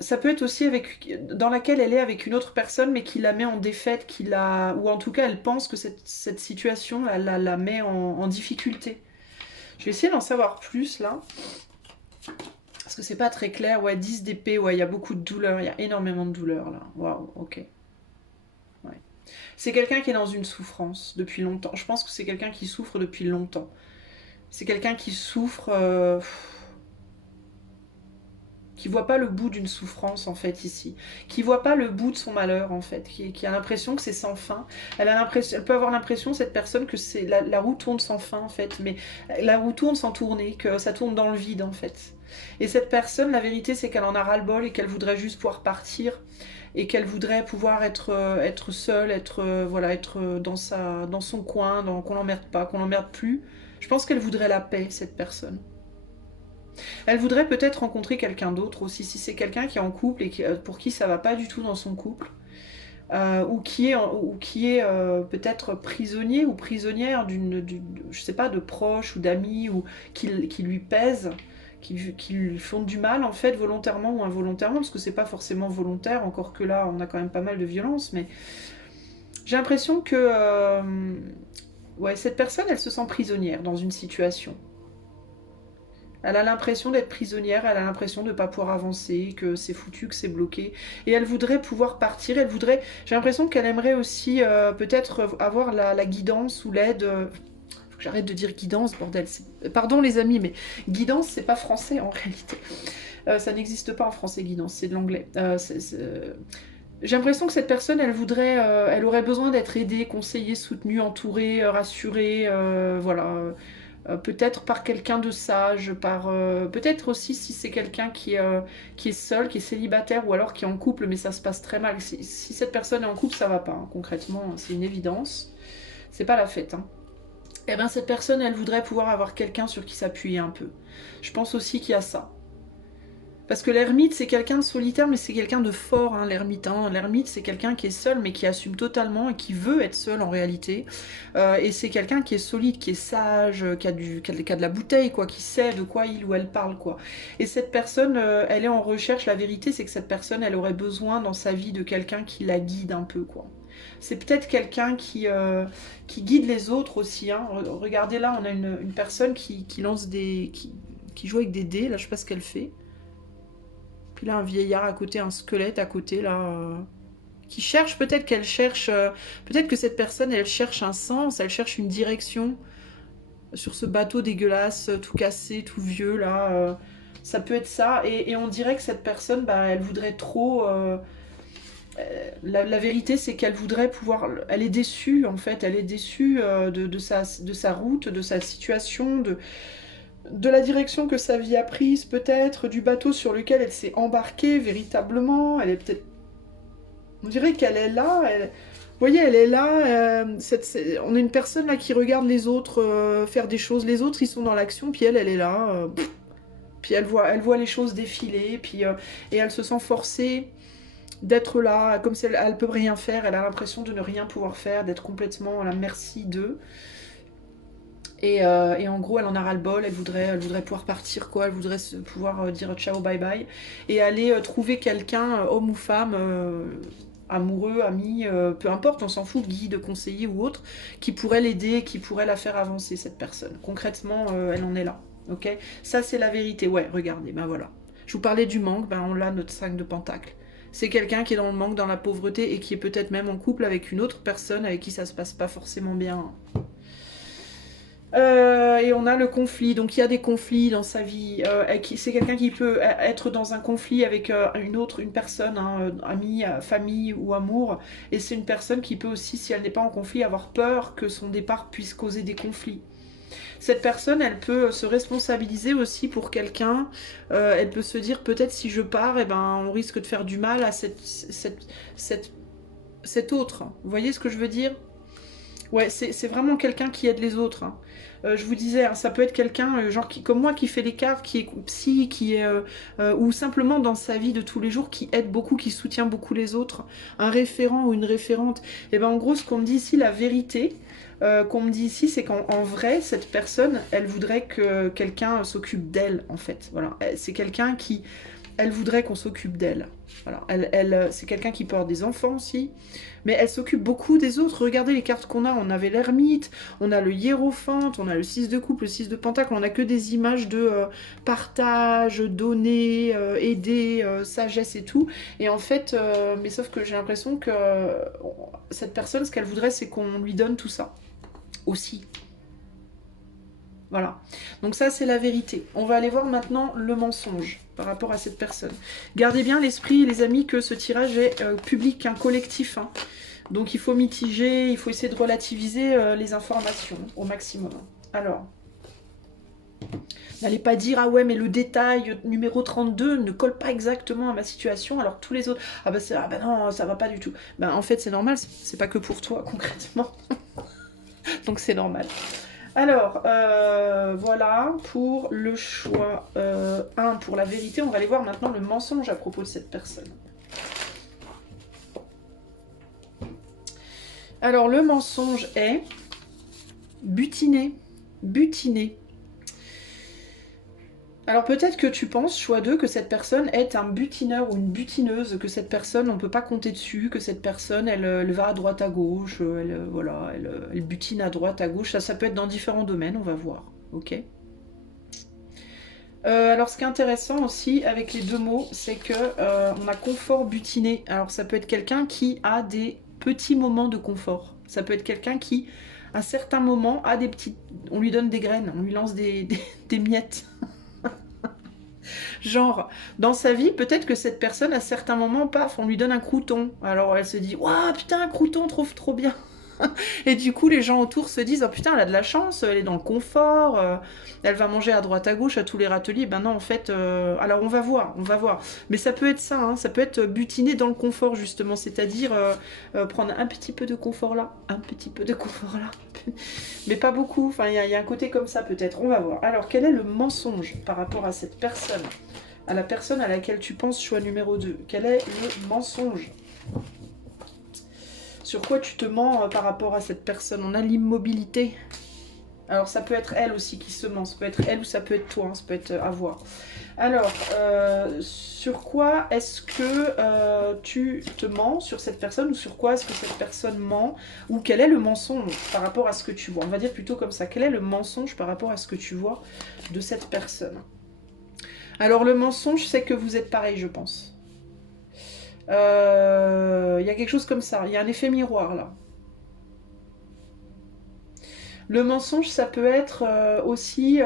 Ça peut être aussi dans laquelle elle est avec une autre personne, mais qui la met en défaite, ou en tout cas, elle pense que cette situation, elle la met en difficulté. Je vais essayer d'en savoir plus là. Parce que c'est pas très clair. Ouais, 10 d'épée, ouais, il y a beaucoup de douleur, il y a énormément de douleur là. Waouh, ok. Ouais. C'est quelqu'un qui est dans une souffrance depuis longtemps. Je pense que c'est quelqu'un qui souffre depuis longtemps. C'est quelqu'un qui souffre, qui voit pas le bout d'une souffrance en fait ici, qui voit pas le bout de son malheur en fait, qui a l'impression que c'est sans fin. Elle peut avoir l'impression cette personne que c'est la roue tourne sans fin en fait, mais la roue tourne sans tourner, que ça tourne dans le vide en fait. Et cette personne, la vérité c'est qu'elle en a ras-le-bol et qu'elle voudrait juste pouvoir partir et qu'elle voudrait pouvoir être seule, être dans son coin, qu'on l'emmerde pas, qu'on l'emmerde plus. Je pense qu'elle voudrait la paix cette personne. Elle voudrait peut-être rencontrer quelqu'un d'autre aussi, si c'est quelqu'un qui est en couple et pour qui ça va pas du tout dans son couple, ou qui est peut-être prisonnier ou prisonnière je sais pas, de proches ou d'amis, ou qui lui pèsent, qui lui font du mal en fait, volontairement ou involontairement, parce que c'est pas forcément volontaire, encore que là on a quand même pas mal de violence, mais j'ai l'impression que ouais, cette personne elle se sent prisonnière dans une situation. Elle a l'impression d'être prisonnière, elle a l'impression de ne pas pouvoir avancer, que c'est foutu, que c'est bloqué. Et elle voudrait pouvoir partir, j'ai l'impression qu'elle aimerait aussi peut-être avoir la guidance ou l'aide. Faut que j'arrête de dire guidance, bordel. Pardon les amis, mais guidance, c'est pas français en réalité. Ça n'existe pas en français, guidance, c'est de l'anglais. J'ai l'impression que cette personne, elle aurait besoin d'être aidée, conseillée, soutenue, entourée, rassurée, voilà. Peut-être par quelqu'un de sage, peut-être aussi si c'est quelqu'un qui est seul, qui est célibataire ou alors qui est en couple, mais ça se passe très mal. Si cette personne est en couple, ça va pas, hein. Concrètement, c'est une évidence. C'est pas la fête, hein. Eh bien, cette personne, elle voudrait pouvoir avoir quelqu'un sur qui s'appuyer un peu. Je pense aussi qu'il y a ça. Parce que l'ermite, c'est quelqu'un de solitaire, mais c'est quelqu'un de fort, hein, l'ermite. Hein. L'ermite, c'est quelqu'un qui est seul, mais qui assume totalement et qui veut être seul en réalité. Et c'est quelqu'un qui est solide, qui est sage, qui a de la bouteille, quoi, qui sait de quoi il ou elle parle, quoi. Et cette personne, elle est en recherche. La vérité, c'est que cette personne, elle aurait besoin dans sa vie de quelqu'un qui la guide un peu, quoi. C'est peut-être quelqu'un qui guide les autres aussi. Hein. Regardez là, on a une personne qui lance qui joue avec des dés. Là, je sais pas ce qu'elle fait. Puis là, un vieillard à côté, un squelette à côté, là, qui cherche, peut-être que cette personne, elle cherche un sens, elle cherche une direction sur ce bateau dégueulasse, tout cassé, tout vieux, là. Ça peut être ça, et on dirait que cette personne, bah, elle voudrait trop... la vérité, c'est qu'elle voudrait pouvoir... Elle est déçue, en fait, elle est déçue de sa route, de sa situation, de la direction que sa vie a prise, peut-être, du bateau sur lequel elle s'est embarquée véritablement. Elle est peut-être... On dirait qu'elle est là. Vous voyez, elle est là. On a une personne là qui regarde les autres faire des choses. Les autres, ils sont dans l'action, puis elle est là. Puis elle voit les choses défiler, et elle se sent forcée d'être là, comme si elle peut rien faire. Elle a l'impression de ne rien pouvoir faire, d'être complètement à la merci d'eux. Et en gros, elle en a ras-le-bol, elle voudrait pouvoir partir, quoi. Elle voudrait pouvoir dire ciao, bye bye. Et aller trouver quelqu'un, homme ou femme, amoureux, ami, peu importe, on s'en fout, guide, conseiller ou autre, qui pourrait l'aider, qui pourrait la faire avancer, cette personne. Concrètement, elle en est là. Ok, ça, c'est la vérité. Ouais, regardez, ben voilà. Je vous parlais du manque, ben on l'a, notre 5 de pentacle. C'est quelqu'un qui est dans le manque, dans la pauvreté, et qui est peut-être même en couple avec une autre personne avec qui ça se passe pas forcément bien. Et on a le conflit, donc il y a des conflits dans sa vie. C'est quelqu'un qui peut être dans un conflit avec une personne, hein, amie, famille ou amour. Et c'est une personne qui peut aussi, si elle n'est pas en conflit, avoir peur que son départ puisse causer des conflits. Cette personne, elle peut se responsabiliser aussi pour quelqu'un. Elle peut se dire, peut-être si je pars, eh ben, on risque de faire du mal à cette, cet autre. Vous voyez ce que je veux dire? Ouais, c'est vraiment quelqu'un qui aide les autres, hein. Je vous disais, hein, ça peut être quelqu'un genre comme moi qui fait les cartes, qui est psy, qui est ou simplement dans sa vie de tous les jours qui aide beaucoup, qui soutient beaucoup les autres, un référent ou une référente. Et ben en gros, ce qu'on me dit ici, la vérité qu'on me dit ici, c'est qu'en vrai, cette personne, elle voudrait que quelqu'un s'occupe d'elle, en fait. Voilà, c'est quelqu'un qui, elle voudrait qu'on s'occupe d'elle. Voilà, c'est quelqu'un qui porte des enfants aussi, mais elle s'occupe beaucoup des autres. Regardez les cartes qu'on a. On avait l'ermite, on a le hiérophante, on a le 6 de coupe, le 6 de pentacle. On a que des images de partage, donner, aider, sagesse et tout. Et en fait, mais sauf que j'ai l'impression que cette personne, ce qu'elle voudrait, c'est qu'on lui donne tout ça aussi. Voilà. Donc ça, c'est la vérité. On va aller voir maintenant le mensonge par rapport à cette personne. Gardez bien l'esprit, les amis, que ce tirage est public, un collectif, hein. Donc il faut mitiger, il faut essayer de relativiser les informations au maximum. Alors, n'allez pas dire, ah ouais, mais le détail numéro 32 ne colle pas exactement à ma situation, alors tous les autres, ah bah, ah bah non, ça va pas du tout. Ben en fait, c'est normal, c'est pas que pour toi concrètement. Donc c'est normal. Alors, voilà pour le choix 1 pour la vérité. On va aller voir maintenant le mensonge à propos de cette personne. Alors, le mensonge est butiner. Butiner. Alors peut-être que tu penses, choix 2, que cette personne est un butineur ou une butineuse, que cette personne, on ne peut pas compter dessus, que cette personne, elle va à droite à gauche, voilà, elle butine à droite à gauche. Ça peut être dans différents domaines, on va voir. Ok. Alors ce qui est intéressant aussi avec les deux mots, c'est que on a confort butiné. Alors ça peut être quelqu'un qui a des petits moments de confort. Ça peut être quelqu'un qui, à certains moments, a des petites... On lui donne des graines, on lui lance des miettes. Genre, dans sa vie, peut-être que cette personne, à certains moments, paf, on lui donne un crouton. Alors elle se dit, waouh, putain, un crouton, trop bien. Et du coup, les gens autour se disent, oh putain, elle a de la chance, elle est dans le confort, elle va manger à droite à gauche à tous les râteliers. Ben non, en fait, alors on va voir, on va voir. Mais ça peut être ça, hein, ça peut être butiner dans le confort, justement, c'est-à-dire prendre un petit peu de confort là, un petit peu de confort là. Mais pas beaucoup, enfin, il y a un côté comme ça peut-être, on va voir. Alors, quel est le mensonge par rapport à cette personne, à la personne à laquelle tu penses, choix numéro 2? Quel est le mensonge? Sur quoi tu te mens par rapport à cette personne? On a l'immobilité. Alors ça peut être elle aussi qui se ment, ça peut être elle ou ça peut être toi, hein, ça peut être à voir. Alors, sur quoi est-ce que tu te mens sur cette personne, ou sur quoi est-ce que cette personne ment, ou quel est le mensonge par rapport à ce que tu vois? On va dire plutôt comme ça, quel est le mensonge par rapport à ce que tu vois de cette personne? Alors le mensonge, c'est que vous êtes pareil, je pense. Il y a quelque chose comme ça, il y a un effet miroir là. Le mensonge, ça peut être aussi...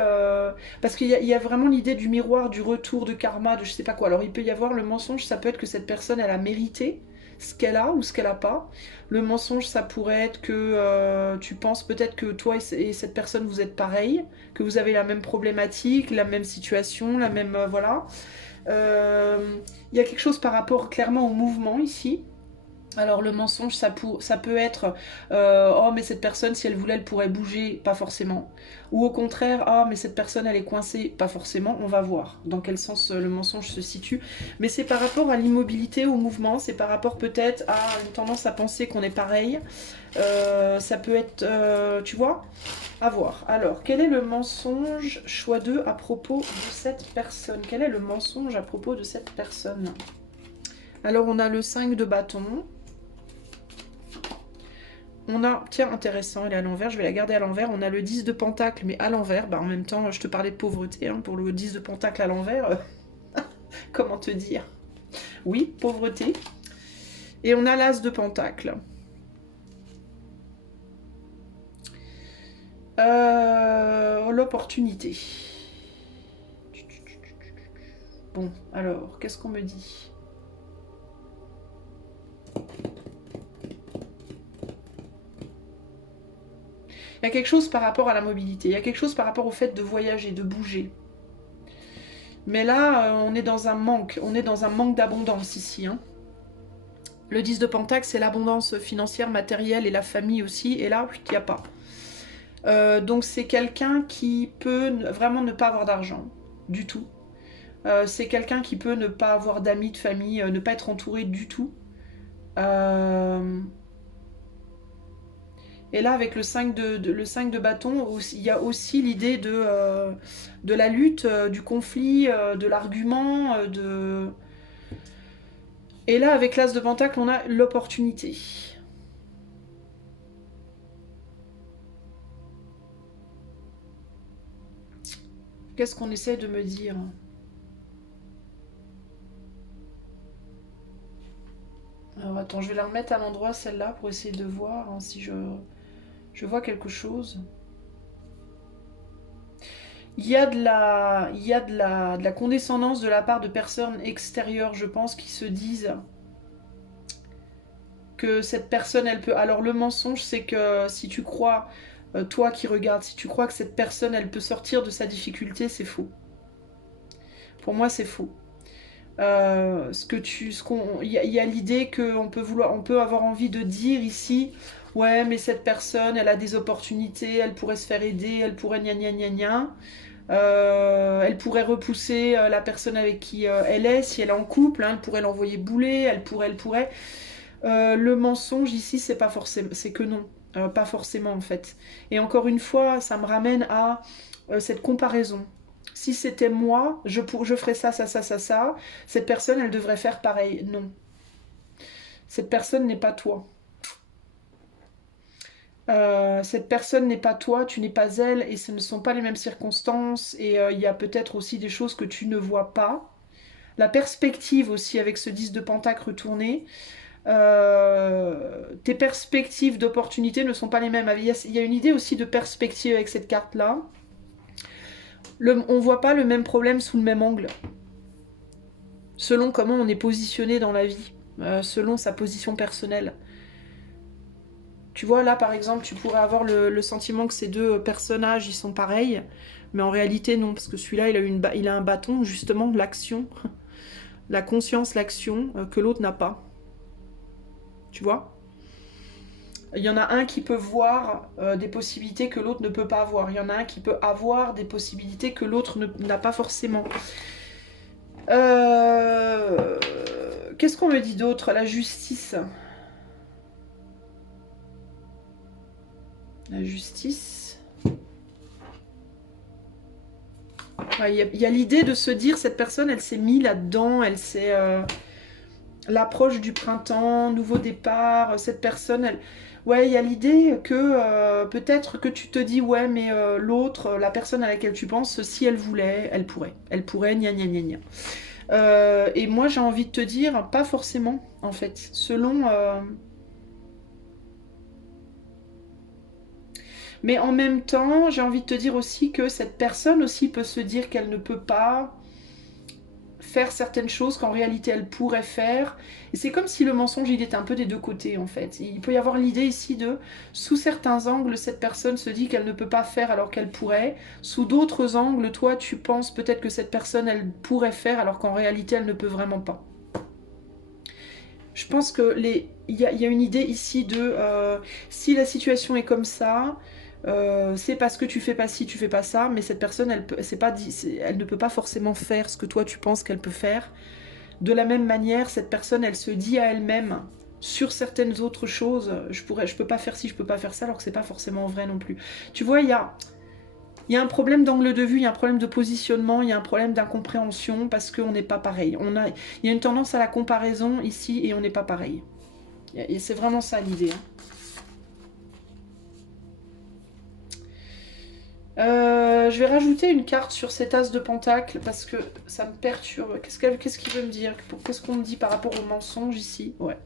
parce qu'il y a vraiment l'idée du miroir, du retour, de karma, de je sais pas quoi. Alors il peut y avoir le mensonge, ça peut être que cette personne, elle a mérité ce qu'elle a ou ce qu'elle a pas. Le mensonge, ça pourrait être que tu penses peut-être que toi et cette personne, vous êtes pareil, que vous avez la même problématique, la même situation, la même... voilà. Il y a quelque chose par rapport clairement au mouvement ici. Alors le mensonge, ça peut être oh mais cette personne, si elle voulait, elle pourrait bouger, pas forcément. Ou au contraire, ah mais cette personne, elle est coincée, pas forcément. On va voir dans quel sens le mensonge se situe. Mais c'est par rapport à l'immobilité, au mouvement, c'est par rapport peut-être à une tendance à penser qu'on est pareil. Ça peut être, tu vois, à voir. Alors, quel est le mensonge, choix 2, à propos de cette personne? Quel est le mensonge à propos de cette personne? Alors on a le 5 de bâton. On a, tiens, intéressant, elle est à l'envers, je vais la garder à l'envers. On a le 10 de pentacle, mais à l'envers. Bah, en même temps, je te parlais de pauvreté, hein, pour le 10 de pentacle à l'envers. Comment te dire? Oui, pauvreté. Et on a l'as de pentacle. L'opportunité. Bon, alors, qu'est-ce qu'on me dit? Il y a quelque chose par rapport à la mobilité, il y a quelque chose par rapport au fait de voyager, de bouger. Mais là, on est dans un manque d'abondance ici. Hein. Le 10 de Pentacle, c'est l'abondance financière, matérielle et la famille aussi, et là, il n'y a pas. Donc c'est quelqu'un qui peut vraiment ne pas avoir d'argent, du tout. C'est quelqu'un qui peut ne pas avoir d'amis, de famille, ne pas être entouré du tout. Et là, avec le 5 le 5 de bâton, il y a aussi l'idée de la lutte, du conflit, de l'argument, de... Et là, avec l'As de Pentacle, on a l'opportunité. Qu'est-ce qu'on essaie de me dire? Alors attends, je vais la remettre à l'endroit, celle-là, pour essayer de voir hein, si je vois quelque chose. Il y a de la condescendance de la part de personnes extérieures, je pense, qui se disent que cette personne, elle peut... Alors le mensonge, c'est que si tu crois, toi qui regardes, si tu crois que cette personne, elle peut sortir de sa difficulté, c'est faux. Pour moi, c'est faux. Il y a l'idée qu'on peut on peut avoir envie de dire ici, ouais, mais cette personne, elle a des opportunités, elle pourrait se faire aider, elle pourrait gna gna gna gna. Elle pourrait repousser la personne avec qui elle est, si elle est en couple, hein, elle pourrait l'envoyer bouler, elle pourrait. Le mensonge ici, c'est pas forcément, c'est que non, pas forcément en fait. Et encore une fois, ça me ramène à cette comparaison. Si c'était moi, je ferais ça, ça, ça, ça, ça. Cette personne, elle devrait faire pareil. Non. Cette personne n'est pas toi. Cette personne n'est pas toi, tu n'es pas elle, et ce ne sont pas les mêmes circonstances, et il y a peut-être aussi des choses que tu ne vois pas. La perspective aussi avec ce 10 de Pentacle retourné, tes perspectives d'opportunité ne sont pas les mêmes. Il y a une idée aussi de perspective avec cette carte-là. On ne voit pas le même problème sous le même angle, selon comment on est positionné dans la vie, selon sa position personnelle. Tu vois, là, par exemple, tu pourrais avoir le sentiment que ces deux personnages, ils sont pareils, mais en réalité, non, parce que celui-là, il a un bâton, justement, de l'action, la conscience, l'action, que l'autre n'a pas. Tu vois? Il y en a un qui peut voir des possibilités que l'autre ne peut pas avoir. Il y en a un qui peut avoir des possibilités que l'autre n'a pas forcément. Qu'est-ce qu'on me dit d'autre? La justice. La justice. Il y a l'idée de se dire, cette personne, elle s'est mise là-dedans, elle s'est... l'approche du printemps, nouveau départ, cette personne, elle... Ouais, il y a l'idée que peut-être que tu te dis, ouais, mais l'autre, la personne à laquelle tu penses, si elle voulait, elle pourrait. Elle pourrait, gna gna gna gna. Et moi, j'ai envie de te dire, pas forcément, en fait. Selon... Mais en même temps, j'ai envie de te dire aussi que cette personne aussi peut se dire qu'elle ne peut pas faire certaines choses qu'en réalité elle pourrait faire. Et c'est comme si le mensonge, il était un peu des deux côtés, en fait. Il peut y avoir l'idée ici de, sous certains angles, cette personne se dit qu'elle ne peut pas faire alors qu'elle pourrait. Sous d'autres angles, toi, tu penses peut-être que cette personne, elle pourrait faire alors qu'en réalité, elle ne peut vraiment pas. Je pense que il y a une idée ici de si la situation est comme ça, c'est parce que tu fais pas ci, tu fais pas ça, mais cette personne, elle ne peut pas forcément faire ce que toi tu penses qu'elle peut faire. De la même manière, cette personne, elle se dit à elle-même sur certaines autres choses, je peux pas faire ci, je peux pas faire ça, alors que c'est pas forcément vrai non plus. Tu vois, il y a un problème d'angle de vue, il y a un problème de positionnement, il y a un problème d'incompréhension parce qu'on n'est pas pareil. Il y a une tendance à la comparaison ici et on n'est pas pareil. Et c'est vraiment ça l'idée. Je vais rajouter une carte sur cet as de pentacle parce que ça me perturbe. Qu'est-ce qu'il veut me dire? Qu'est-ce qu'on me dit par rapport au mensonge ici? Ouais.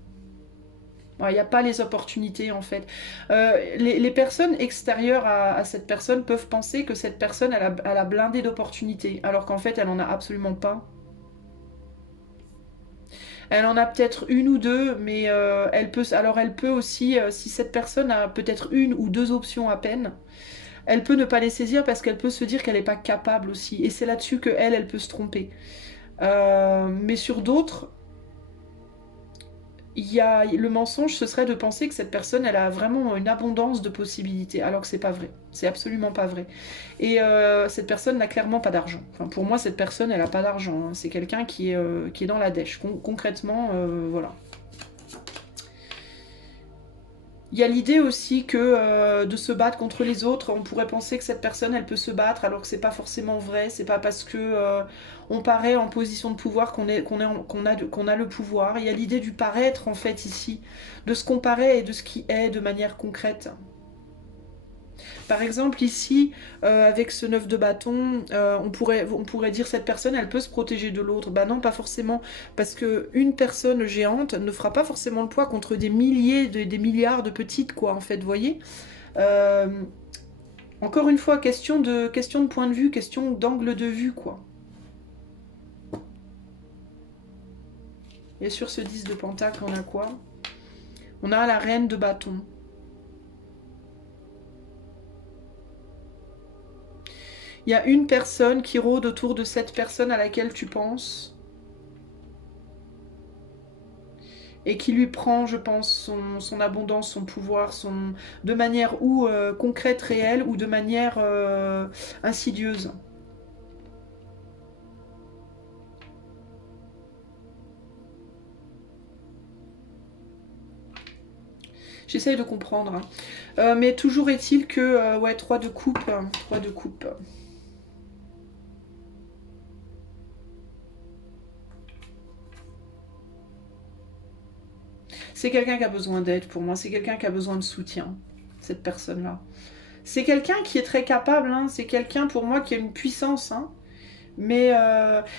Il n'y a pas les opportunités en fait. Les personnes extérieures à cette personne peuvent penser que cette personne elle a blindé d'opportunités, alors qu'en fait elle en a absolument pas. Elle en a peut-être une ou deux, mais elle peut aussi, si cette personne a peut-être une ou deux options à peine, elle peut ne pas les saisir parce qu'elle peut se dire qu'elle n'est pas capable aussi. Et c'est là-dessus que elle peut se tromper. Mais sur d'autres, le mensonge, ce serait de penser que cette personne, elle a vraiment une abondance de possibilités, alors que c'est pas vrai. C'est absolument pas vrai. Et cette personne n'a clairement pas d'argent. Enfin, pour moi, cette personne, elle a pas d'argent, hein. C'est quelqu'un qui est dans la dèche. Concrètement, voilà. Il y a l'idée aussi que de se battre contre les autres, on pourrait penser que cette personne, elle peut se battre, alors que c'est pas forcément vrai. C'est pas parce que on paraît en position de pouvoir qu'on a le pouvoir. Il y a l'idée du paraître en fait ici, de ce qu'on paraît et de ce qui est de manière concrète. Par exemple, ici, avec ce 9 de bâton, on pourrait dire cette personne, elle peut se protéger de l'autre. Bah non, pas forcément, parce que une personne géante ne fera pas forcément le poids contre des milliers, des milliards de petites, quoi, en fait, vous voyez. Euh, Encore une fois, question de point de vue, question d'angle de vue, quoi. Et sur ce 10 de pentacle, on a quoi? On a la reine de bâton. Il y a une personne qui rôde autour de cette personne à laquelle tu penses et qui lui prend, je pense, son abondance, son pouvoir, de manière ou concrète, réelle, ou de manière insidieuse. J'essaye de comprendre, hein. Mais toujours est-il que, ouais, 3 de coupe, 3 de coupe. C'est quelqu'un qui a besoin d'aide pour moi, c'est quelqu'un qui a besoin de soutien, cette personne-là. C'est quelqu'un qui est très capable, hein. C'est quelqu'un pour moi qui a une puissance, hein. Mais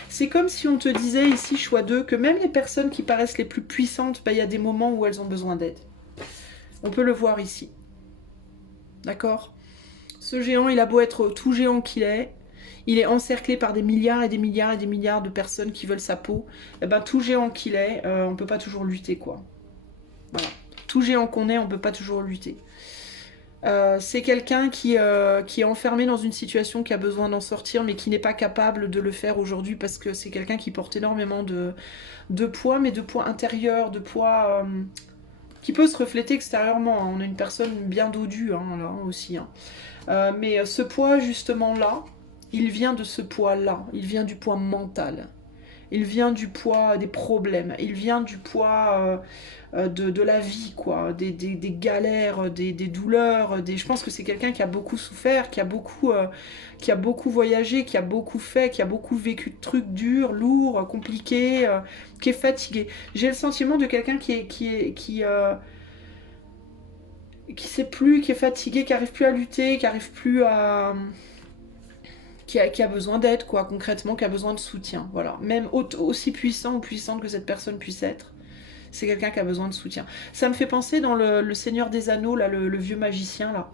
c'est comme si on te disait ici, choix 2, que même les personnes qui paraissent les plus puissantes, bah, y a des moments où elles ont besoin d'aide. On peut le voir ici. D'accord? Ce géant, il a beau être tout géant qu'il est, il est encerclé par des milliards et des milliards et des milliards de personnes qui veulent sa peau. Et ben, tout géant qu'il est, on peut pas toujours lutter, quoi. Voilà. Tout géant qu'on est, on peut pas toujours lutter. C'est quelqu'un qui est enfermé dans une situation, qui a besoin d'en sortir, mais qui n'est pas capable de le faire aujourd'hui parce que c'est quelqu'un qui porte énormément de poids, mais de poids intérieur, de poids qui peut se refléter extérieurement, hein. On a une personne bien dodue, hein, là aussi, hein. Mais ce poids, justement, là, il vient de ce poids-là, il vient du poids mental. Il vient du poids des problèmes, il vient du poids de la vie, quoi, des galères, des douleurs. Je pense que c'est quelqu'un qui a beaucoup souffert, qui a beaucoup voyagé, qui a beaucoup fait, qui a beaucoup vécu de trucs durs, lourds, compliqués, qui est fatigué. J'ai le sentiment de quelqu'un qui sait plus, qui est fatigué, qui arrive plus à lutter, qui arrive plus à qui a besoin d'aide, quoi, concrètement, qui a besoin de soutien. Voilà. Même aussi puissant ou puissante que cette personne puisse être, c'est quelqu'un qui a besoin de soutien. Ça me fait penser dans le Seigneur des Anneaux, là, le vieux magicien, là,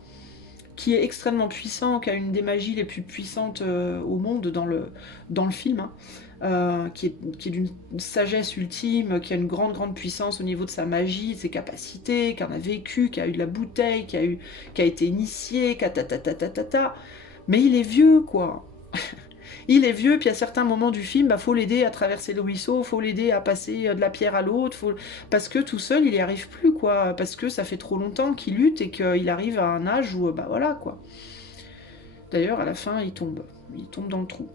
qui est extrêmement puissant, qui a une des magies les plus puissantes au monde dans le film, hein, qui est d'une sagesse ultime, qui a une grande, grande puissance au niveau de sa magie, de ses capacités, qui en a vécu, qui a eu de la bouteille, qui a été initié, qui a ta ta ta ta ta ta. Mais il est vieux, quoi. Il est vieux, puis à certains moments du film, bah, faut l'aider à traverser le ruisseau, faut l'aider à passer de la pierre à l'autre, parce que tout seul, il n'y arrive plus, quoi. Parce que ça fait trop longtemps qu'il lutte et qu'il arrive à un âge où, bah voilà, quoi. D'ailleurs, à la fin, il tombe. Il tombe dans le trou.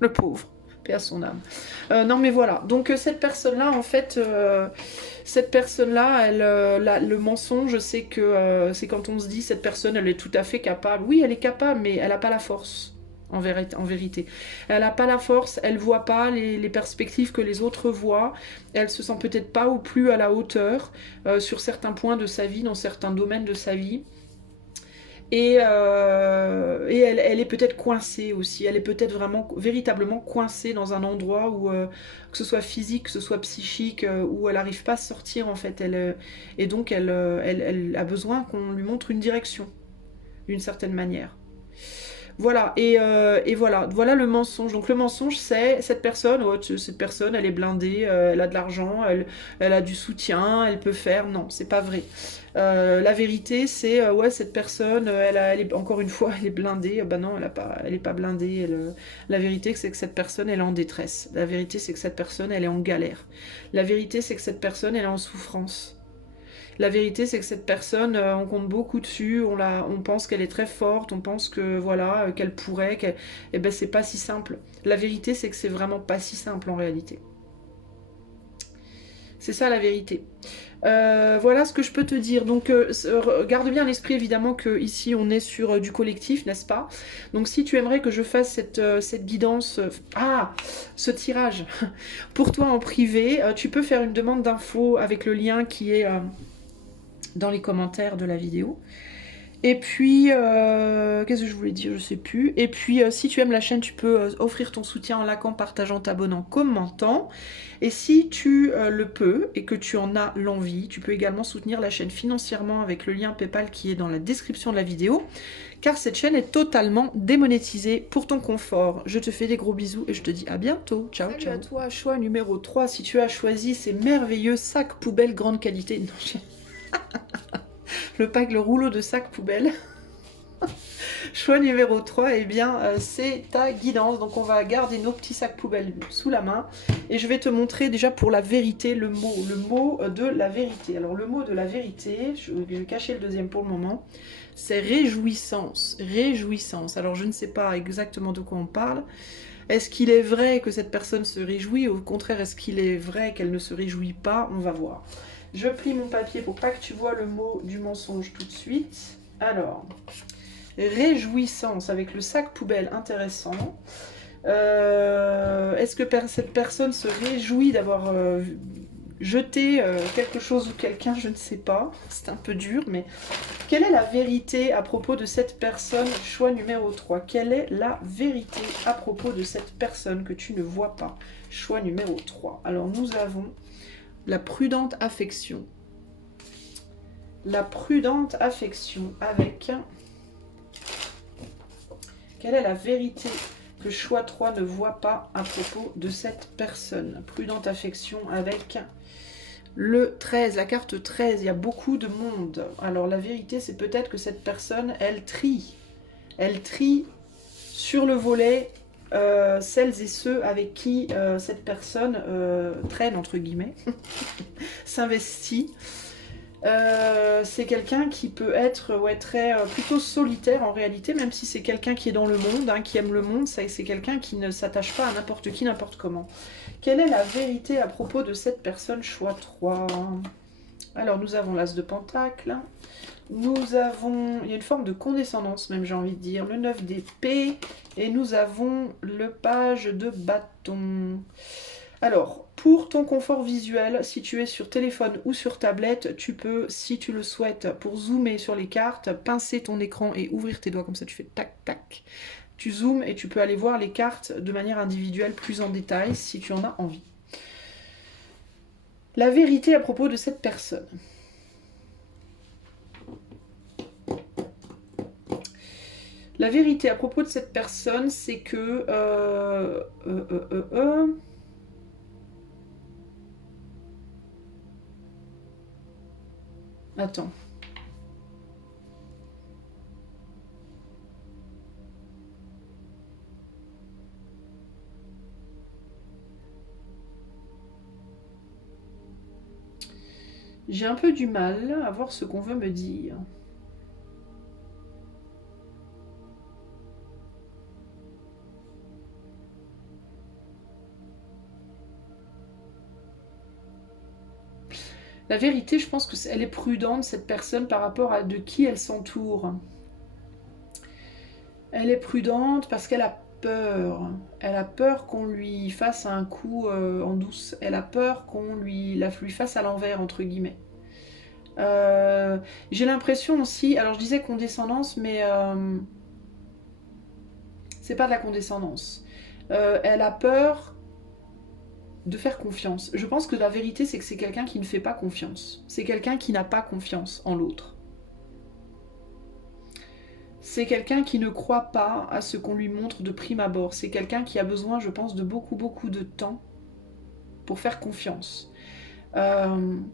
Le pauvre. Paix à son âme. Non, mais voilà. Donc, cette personne-là, en fait, cette personne-là, le mensonge, c'est que c'est quand on se dit, cette personne, elle est tout à fait capable. Oui, elle est capable, mais elle n'a pas la force. En vérité. Elle n'a pas la force, elle voit pas les perspectives que les autres voient, elle se sent peut-être pas ou plus à la hauteur sur certains points de sa vie, dans certains domaines de sa vie. Et elle est peut-être coincée aussi, elle est peut-être vraiment, véritablement coincée dans un endroit où, que ce soit physique, que ce soit psychique, où elle n'arrive pas à sortir en fait. Et donc elle a besoin qu'on lui montre une direction, d'une certaine manière. Voilà, et voilà, voilà le mensonge. Donc le mensonge, c'est cette personne, elle est blindée, elle a de l'argent, elle a du soutien, elle peut faire. Non, c'est pas vrai. La vérité, c'est ouais, cette personne, elle est, encore une fois, elle est blindée. Bah non, elle est pas blindée. La vérité, c'est que cette personne, elle est en détresse. La vérité, c'est que cette personne, elle est en galère. La vérité, c'est que cette personne, elle est en souffrance. La vérité, c'est que cette personne, on compte beaucoup dessus, on pense qu'elle est très forte, on pense que voilà, qu'elle pourrait, eh ben c'est pas si simple. La vérité, c'est que c'est vraiment pas si simple en réalité. C'est ça la vérité. Voilà ce que je peux te dire. Donc garde bien à l'esprit évidemment que ici on est sur du collectif, n'est-ce pas? Donc si tu aimerais que je fasse cette guidance, ce tirage pour toi en privé, tu peux faire une demande d'info avec le lien qui est dans les commentaires de la vidéo. Et puis, qu'est-ce que je voulais dire? Je sais plus. Et puis, si tu aimes la chaîne, tu peux offrir ton soutien en likant, partageant, t'abonnant, commentant. Et si tu le peux et que tu en as l'envie, tu peux également soutenir la chaîne financièrement avec le lien PayPal qui est dans la description de la vidéo, car cette chaîne est totalement démonétisée pour ton confort. Je te fais des gros bisous et je te dis à bientôt. Ciao, ciao. Salut à toi, choix numéro 3, si tu as choisi ces merveilleux sacs poubelles grande qualité. Non, le rouleau de sacs poubelle. Choix numéro 3, eh bien, c'est ta guidance. Donc, on va garder nos petits sacs poubelles sous la main. Et je vais te montrer déjà pour la vérité le mot de la vérité. Alors, le mot de la vérité, je vais cacher le deuxième pour le moment, c'est réjouissance. Réjouissance. Alors, je ne sais pas exactement de quoi on parle. Est-ce qu'il est vrai que cette personne se réjouit? Au contraire, est-ce qu'il est vrai qu'elle ne se réjouit pas? On va voir. Je plie mon papier pour pas que tu vois le mot du mensonge tout de suite. Alors, réjouissance avec le sac poubelle intéressant. Est-ce que cette personne se réjouit d'avoir jeté quelque chose ou quelqu'un? Je ne sais pas. C'est un peu dur, mais quelle est la vérité à propos de cette personne? Choix numéro 3. Quelle est la vérité à propos de cette personne que tu ne vois pas? Choix numéro 3. Alors, nous avons la prudente affection. La prudente affection avec... Quelle est la vérité que choix 3 ne voit pas à propos de cette personne? Prudente affection avec le 13, la carte 13, il y a beaucoup de monde. Alors la vérité, c'est peut-être que cette personne, elle trie. Elle trie sur le volet celles et ceux avec qui cette personne traîne, entre guillemets, s'investit. C'est quelqu'un qui peut être plutôt solitaire en réalité, même si c'est quelqu'un qui est dans le monde, hein, qui aime le monde, c'est quelqu'un qui ne s'attache pas à n'importe qui, n'importe comment. Quelle est la vérité à propos de cette personne? Choix 3. Alors nous avons l'As de Pentacle, nous avons, il y a une forme de condescendance même, j'ai envie de dire, le 9 d'épée, et nous avons le Page de bâton. Alors, pour ton confort visuel, si tu es sur téléphone ou sur tablette, tu peux, si tu le souhaites, pour zoomer sur les cartes, pincer ton écran et ouvrir tes doigts, comme ça tu fais tac tac. Tu zoomes et tu peux aller voir les cartes de manière individuelle plus en détail si tu en as envie. La vérité à propos de cette personne. La vérité à propos de cette personne, c'est que... Attends. J'ai un peu du mal à voir ce qu'on veut me dire. La vérité, je pense qu'elle est prudente, cette personne, par rapport à de qui elle s'entoure. Elle est prudente parce qu'elle a peur. Elle a peur qu'on lui fasse un coup en douce. Elle a peur qu'on lui fasse à l'envers, entre guillemets. J'ai l'impression aussi... Alors, je disais condescendance, mais... c'est pas de la condescendance. Elle a peur de faire confiance. Je pense que la vérité, c'est que c'est quelqu'un qui ne fait pas confiance. C'est quelqu'un qui n'a pas confiance en l'autre. C'est quelqu'un qui ne croit pas à ce qu'on lui montre de prime abord. C'est quelqu'un qui a besoin, je pense, de beaucoup, beaucoup de temps pour faire confiance. On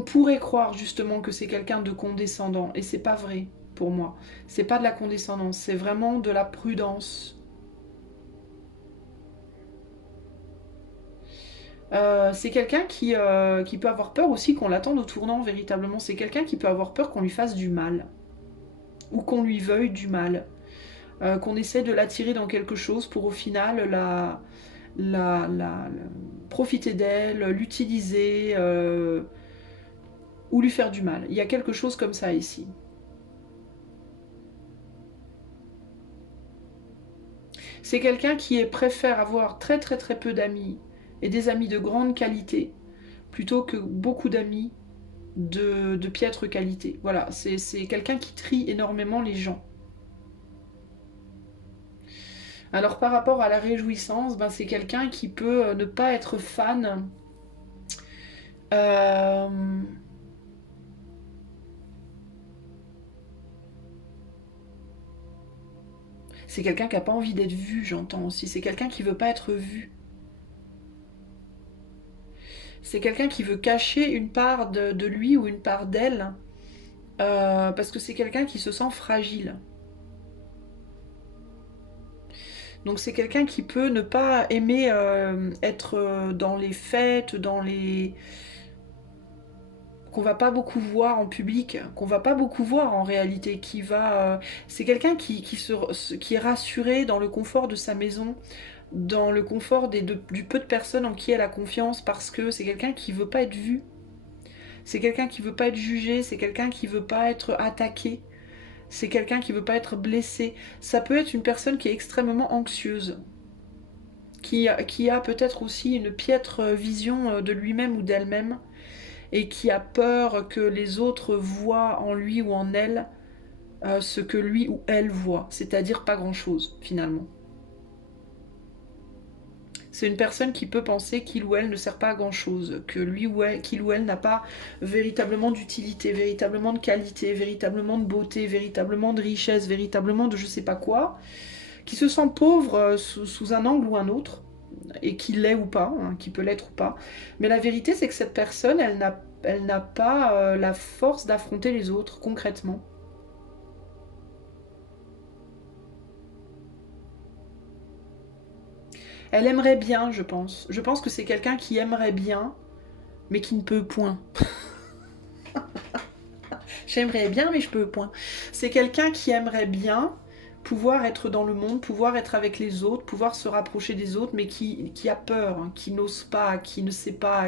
pourrait croire justement que c'est quelqu'un de condescendant, et c'est pas vrai pour moi. C'est pas de la condescendance, c'est vraiment de la prudence. C'est quelqu'un qui peut avoir peur aussi qu'on l'attende au tournant, véritablement. C'est quelqu'un qui peut avoir peur qu'on lui fasse du mal, ou qu'on lui veuille du mal. Qu'on essaie de l'attirer dans quelque chose pour au final profiter d'elle, l'utiliser, ou lui faire du mal. Il y a quelque chose comme ça ici. C'est quelqu'un qui préfère avoir très très très peu d'amis et des amis de grande qualité plutôt que beaucoup d'amis de piètre qualité. Voilà, c'est quelqu'un qui trie énormément les gens. Alors par rapport à la réjouissance, ben, c'est quelqu'un qui peut ne pas être fan. Euh, C'est quelqu'un qui n'a pas envie d'être vu, j'entends aussi. C'est quelqu'un qui veut pas être vu. C'est quelqu'un qui veut cacher une part de lui ou une part d'elle, parce que c'est quelqu'un qui se sent fragile. Donc c'est quelqu'un qui peut ne pas aimer être dans les fêtes, dans les qu'on va pas beaucoup voir en public, qu'on va pas beaucoup voir en réalité, c'est quelqu'un qui est rassuré dans le confort de sa maison, dans le confort du peu de personnes en qui elle a confiance, parce que c'est quelqu'un qui veut pas être vu, c'est quelqu'un qui veut pas être jugé, c'est quelqu'un qui veut pas être attaqué, c'est quelqu'un qui veut pas être blessé. Ça peut être une personne qui est extrêmement anxieuse, qui a peut-être aussi une piètre vision de lui-même ou d'elle-même, et qui a peur que les autres voient en lui ou en elle ce que lui ou elle voit, c'est-à-dire pas grand-chose finalement. C'est une personne qui peut penser qu'il ou elle ne sert pas à grand-chose, que qu'il ou elle n'a pas véritablement d'utilité, véritablement de qualité, véritablement de beauté, véritablement de richesse, véritablement de je sais pas quoi, qui se sent pauvre sous un angle ou un autre, et qui l'est ou pas, hein, qui peut l'être ou pas. Mais la vérité, c'est que cette personne, elle n'a pas la force d'affronter les autres concrètement. Elle aimerait bien, je pense. Je pense que c'est quelqu'un qui aimerait bien, mais qui ne peut point. J'aimerais bien, mais je peux point. C'est quelqu'un qui aimerait bien pouvoir être dans le monde, pouvoir être avec les autres, pouvoir se rapprocher des autres, mais qui a peur, hein, qui n'ose pas, qui ne sait pas,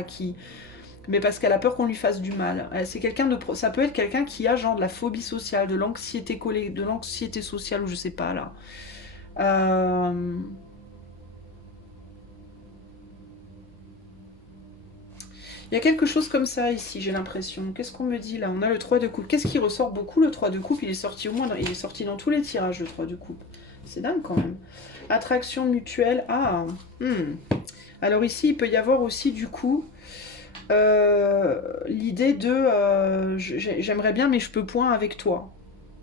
mais parce qu'elle a peur qu'on lui fasse du mal. C'est quelqu'un ça peut être quelqu'un qui a genre de la phobie sociale, de l'anxiété sociale, ou je sais pas là. Euh, Il y a quelque chose comme ça ici, j'ai l'impression. Qu'est-ce qu'on me dit là? On a le 3 de coupe. Qu'est-ce qui ressort beaucoup, le 3 de coupe? Il est sorti il est sorti dans tous les tirages, le 3 de coupe. C'est dingue quand même. Attraction mutuelle. Ah. Alors ici, il peut y avoir aussi du coup l'idée de j'aimerais bien mais je peux point avec toi,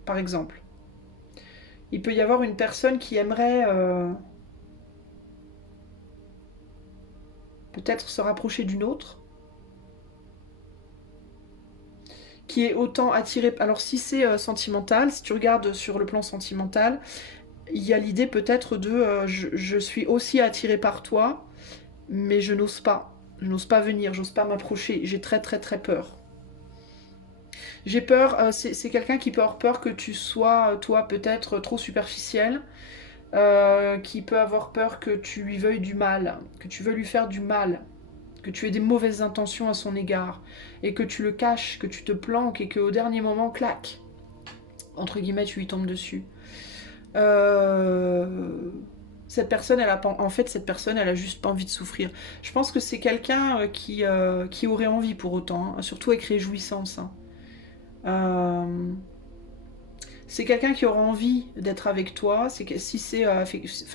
par exemple. Il peut y avoir une personne qui aimerait peut-être se rapprocher d'une autre, qui est autant attirée. Alors si c'est sentimental, si tu regardes sur le plan sentimental, il y a l'idée peut-être de je suis aussi attirée par toi, mais je n'ose pas. Je n'ose pas venir, j'ose pas m'approcher. J'ai très très très peur. J'ai peur, c'est quelqu'un qui peut avoir peur que tu sois, toi, peut-être trop superficiel, qui peut avoir peur que tu lui veuilles du mal, que tu veux lui faire du mal, que tu aies des mauvaises intentions à son égard, et que tu le caches, que tu te planques, et qu'au dernier moment, clac, entre guillemets, tu lui tombes dessus. Cette personne, en fait, cette personne, elle a juste pas envie de souffrir. Je pense que c'est quelqu'un qui aurait envie pour autant, hein, surtout avec réjouissance. Hein. Euh, c'est quelqu'un qui aura envie d'être avec toi. Si c'est si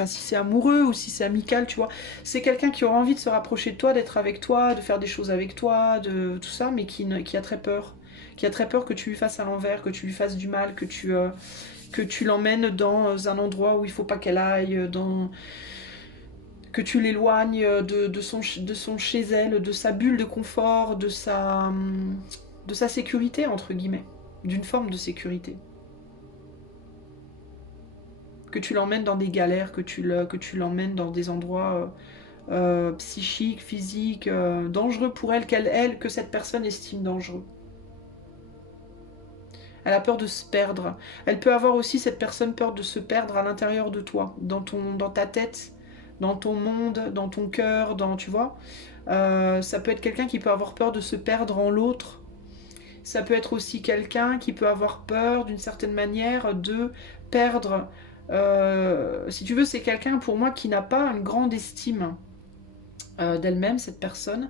c'est amoureux ou si c'est amical, tu vois, c'est quelqu'un qui aura envie de se rapprocher de toi, d'être avec toi, de faire des choses avec toi, de tout ça, mais qui a très peur, qui a très peur que tu lui fasses à l'envers, que tu lui fasses du mal, que tu l'emmènes dans un endroit où il faut pas qu'elle aille, que tu l'éloignes de son chez elle, de sa bulle de confort, de sa sécurité, entre guillemets, d'une forme de sécurité. Que tu l'emmènes dans des galères, que tu l'emmènes dans des endroits psychiques, physiques, dangereux pour elle, que cette personne estime dangereux. Elle a peur de se perdre. Elle peut avoir aussi, cette personne, peur de se perdre à l'intérieur de toi, dans ta tête, dans ton monde, dans ton cœur, tu vois. Ça peut être quelqu'un qui peut avoir peur de se perdre en l'autre. Ça peut être aussi quelqu'un qui peut avoir peur, d'une certaine manière, de perdre. Si tu veux, c'est quelqu'un, pour moi, qui n'a pas une grande estime d'elle-même, cette personne.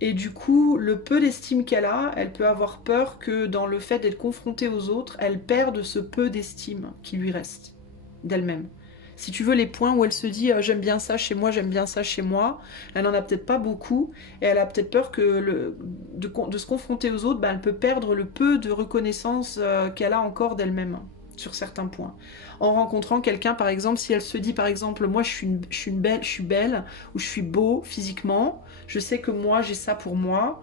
Et du coup, le peu d'estime qu'elle a, elle peut avoir peur que dans le fait d'être confrontée aux autres, elle perde ce peu d'estime qui lui reste d'elle-même. Si tu veux, les points où elle se dit j'aime bien ça chez moi, j'aime bien ça chez moi, elle n'en a peut-être pas beaucoup, et elle a peut-être peur que de se confronter aux autres, elle peut perdre le peu de reconnaissance qu'elle a encore d'elle-même sur certains points. En rencontrant quelqu'un, par exemple, si elle se dit, par exemple, moi je suis belle, ou je suis beau physiquement, je sais que moi j'ai ça pour moi,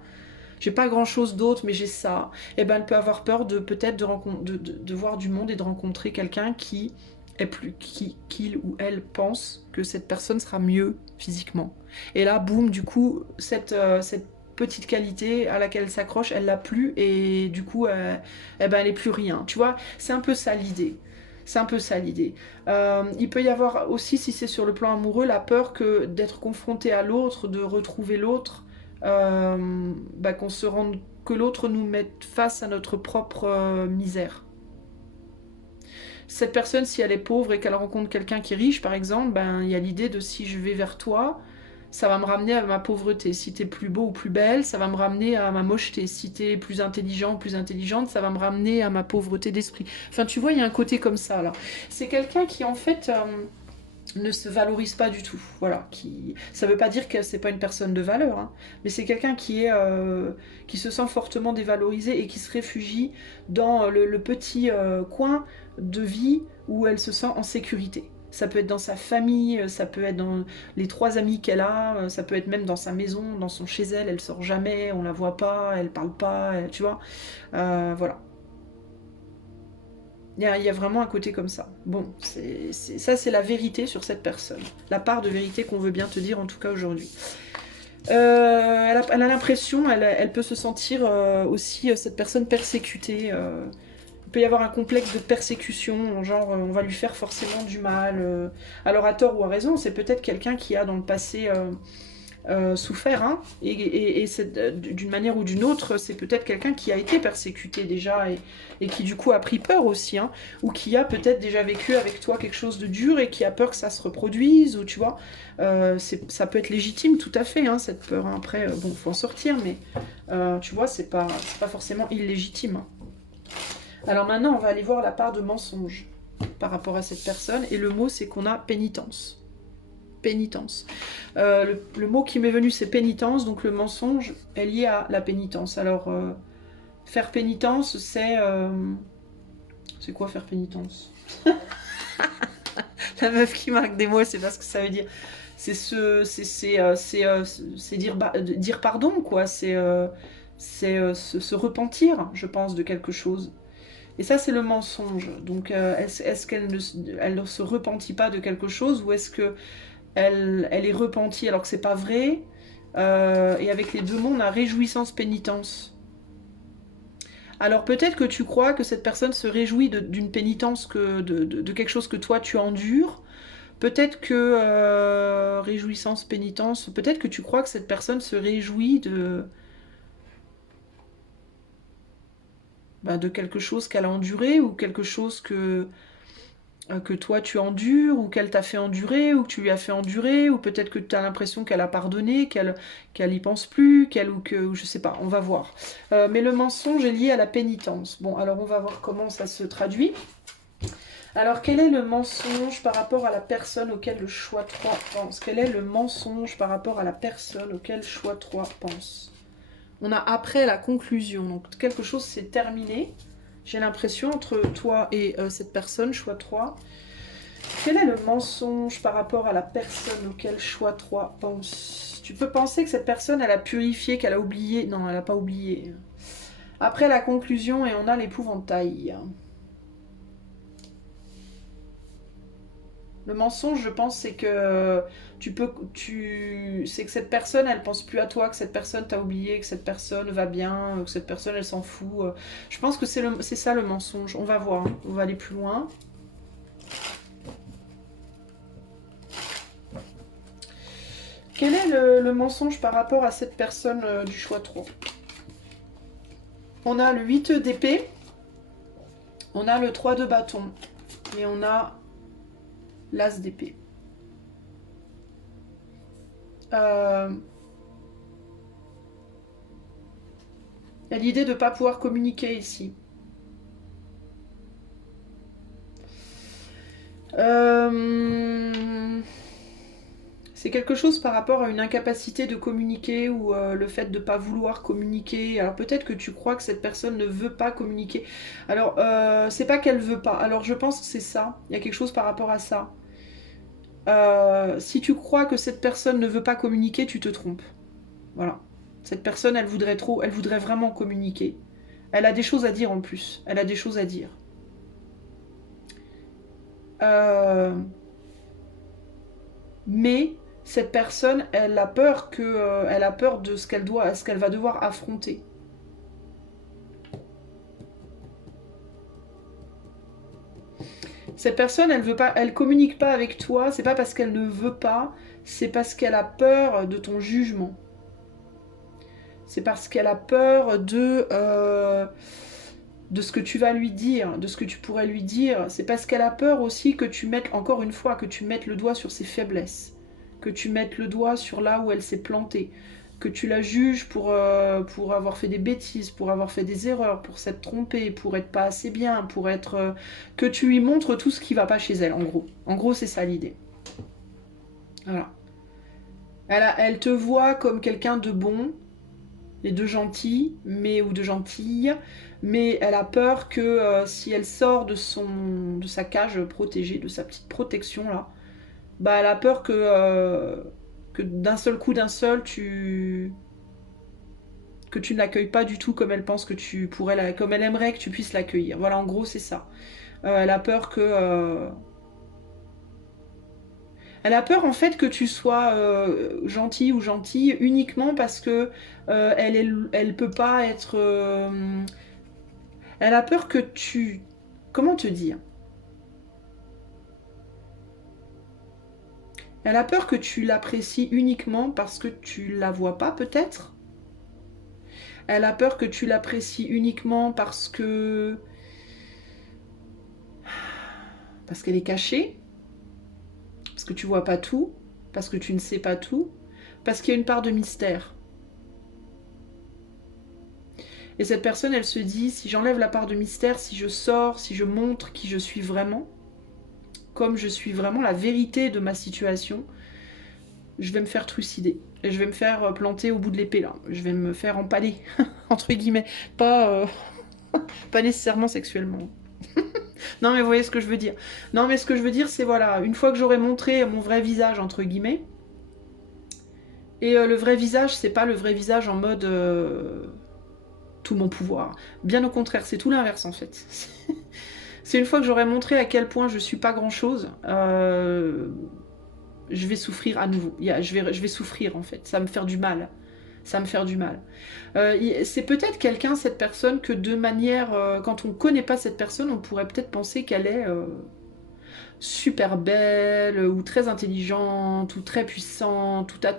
j'ai pas grand chose d'autre mais j'ai ça, et elle peut avoir peur de peut-être de voir du monde et de rencontrer quelqu'un qui est plus qu'il ou elle pense que cette personne sera mieux physiquement. Et là, boum, du coup, cette petite qualité à laquelle elle s'accroche, elle l'a plus, et du coup, elle est plus rien. Tu vois, c'est un peu ça l'idée. C'est un peu ça l'idée. Il peut y avoir aussi, si c'est sur le plan amoureux, la peur que d'être confronté à l'autre, de retrouver l'autre, qu'on se rende, que l'autre nous mette face à notre propre misère. Cette personne, si elle est pauvre et qu'elle rencontre quelqu'un qui est riche, par exemple, il y a l'idée de si je vais vers toi, ça va me ramener à ma pauvreté. Si t'es plus beau ou plus belle, ça va me ramener à ma mocheté. Si t'es plus intelligent ou plus intelligente, ça va me ramener à ma pauvreté d'esprit. Enfin, tu vois, il y a un côté comme ça, là. C'est quelqu'un qui, en fait, ne se valorise pas du tout. Voilà. Ça veut pas dire que c'est pas une personne de valeur, hein, mais c'est quelqu'un qui se sent fortement dévalorisé et qui se réfugie dans le petit coin de vie où elle se sent en sécurité. Ça peut être dans sa famille, ça peut être dans les 3 amis qu'elle a, ça peut être même dans sa maison, dans son chez elle. Elle sort jamais, on la voit pas, elle parle pas, tu vois. Voilà. Il y a vraiment un côté comme ça. Bon, ça c'est la vérité sur cette personne. La part de vérité qu'on veut bien te dire en tout cas aujourd'hui. Elle a l'impression, elle peut se sentir aussi, cette personne persécutée. Il peut y avoir un complexe de persécution, genre on va lui faire forcément du mal. Alors à tort ou à raison, c'est peut-être quelqu'un qui a dans le passé souffert, hein, et d'une manière ou d'une autre, c'est peut-être quelqu'un qui a été persécuté déjà et qui du coup a pris peur aussi, hein, ou qui a peut-être déjà vécu avec toi quelque chose de dur et qui a peur que ça se reproduise, ou tu vois, ça peut être légitime tout à fait, hein, cette peur, hein. Après, bon, faut en sortir, mais tu vois, c'est pas forcément illégitime, hein. Alors maintenant, on va aller voir la part de mensonge par rapport à cette personne, et le mot, c'est qu'on a pénitence. Pénitence. Le mot qui m'est venu, c'est pénitence, donc le mensonge est lié à la pénitence. Alors, faire pénitence, c'est... c'est quoi faire pénitence? La meuf qui marque des mots, c'est pas ce que ça veut dire. C'est dire pardon, quoi. C'est se repentir, je pense, de quelque chose. Et ça, c'est le mensonge. Donc, est-ce qu'elle ne se repentit pas de quelque chose, ou est-ce que elle est repentie alors que c'est pas vrai, et avec les deux mots, on a réjouissance, pénitence. Alors peut-être que tu crois que cette personne se réjouit d'une pénitence, de quelque chose que toi tu endures. Peut-être que réjouissance, pénitence, peut-être que tu crois que cette personne se réjouit de quelque chose qu'elle a enduré, ou quelque chose que toi tu endures, ou qu'elle t'a fait endurer, ou que tu lui as fait endurer, ou peut-être que tu as l'impression qu'elle a pardonné, qu'elle y pense plus, ou je sais pas, on va voir. Mais le mensonge est lié à la pénitence. Bon, alors on va voir comment ça se traduit. Alors, quel est le mensonge par rapport à la personne auquel le choix 3 pense? Quel est le mensonge par rapport à la personne auquel choix 3 pense? On a après la conclusion. Donc quelque chose s'est terminé. J'ai l'impression entre toi et cette personne, choix 3. Quel est le mensonge par rapport à la personne auquel choix 3 pense? Tu peux penser que cette personne, elle a purifié, qu'elle a oublié. Non, elle n'a pas oublié. Après la conclusion, et on a l'épouvantail. Le mensonge, je pense, c'est que c'est que cette personne, elle pense plus à toi, que cette personne t'a oublié, que cette personne va bien, que cette personne, elle s'en fout. Je pense que c'est ça le mensonge. On va voir, hein. On va aller plus loin. Quel est le mensonge par rapport à cette personne du choix 3? On a le 8 d'épée, on a le 3 de bâton, et on a l'as d'épée. Il y a l'idée de ne pas pouvoir communiquer ici. C'est quelque chose par rapport à une incapacité de communiquer ou le fait de ne pas vouloir communiquer. Alors peut-être que tu crois que cette personne ne veut pas communiquer. Alors c'est pas qu'elle veut pas. Alors je pense que c'est ça. Il y a quelque chose par rapport à ça. Si tu crois que cette personne ne veut pas communiquer, tu te trompes. Voilà. Cette personne, elle voudrait vraiment communiquer. Elle a des choses à dire en plus. Elle a des choses à dire. Mais cette personne, elle a peur de ce qu'elle va devoir affronter. Cette personne, elle communique pas avec toi. C'est pas parce qu'elle ne veut pas, c'est parce qu'elle a peur de ton jugement. C'est parce qu'elle a peur de ce que tu vas lui dire, de ce que tu pourrais lui dire. C'est parce qu'elle a peur aussi que tu mettes, encore une fois, que tu mettes le doigt sur ses faiblesses, que tu mettes le doigt sur là où elle s'est plantée, que tu la juges pour avoir fait des bêtises, pour avoir fait des erreurs, pour s'être trompée, pour être pas assez bien, pour être... que tu lui montres tout ce qui va pas chez elle, en gros. En gros, c'est ça l'idée. Voilà. Elle te voit comme quelqu'un de bon, et de gentil, ou de gentille, mais elle a peur que si elle sort de sa cage protégée, de sa petite protection là, bah elle a peur que d'un seul coup, que tu ne l'accueilles pas du tout comme elle pense que tu pourrais comme elle aimerait que tu puisses l'accueillir. Voilà, en gros c'est ça. Elle a peur que elle a peur en fait que tu sois gentil ou gentille uniquement parce que elle peut pas être. Elle a peur que tu. Comment te dire? Elle a peur que tu l'apprécies uniquement parce que tu la vois pas peut-être. Elle a peur que tu l'apprécies uniquement parce qu'elle est cachée, parce que tu vois pas tout, parce que tu ne sais pas tout, parce qu'il y a une part de mystère. Et cette personne, elle se dit, si j'enlève la part de mystère, si je sors, si je montre qui je suis vraiment, comme je suis vraiment la vérité de ma situation, je vais me faire trucider. Et je vais me faire planter au bout de l'épée, là. Je vais me faire empaler, entre guillemets. Pas nécessairement sexuellement. Non, mais vous voyez ce que je veux dire. Non, mais ce que je veux dire, c'est voilà, une fois que j'aurai montré mon vrai visage, entre guillemets, et le vrai visage, c'est pas le vrai visage en mode tout mon pouvoir. Bien au contraire, c'est tout l'inverse, en fait. C'est une fois que j'aurai montré à quel point je suis pas grand-chose, je vais souffrir à nouveau. Je vais souffrir, en fait. Ça va me faire du mal. Ça va me faire du mal. C'est peut-être quelqu'un, cette personne, que de manière... quand on ne connaît pas cette personne, on pourrait peut-être penser qu'elle est super belle, ou très intelligente, ou très puissante, tout un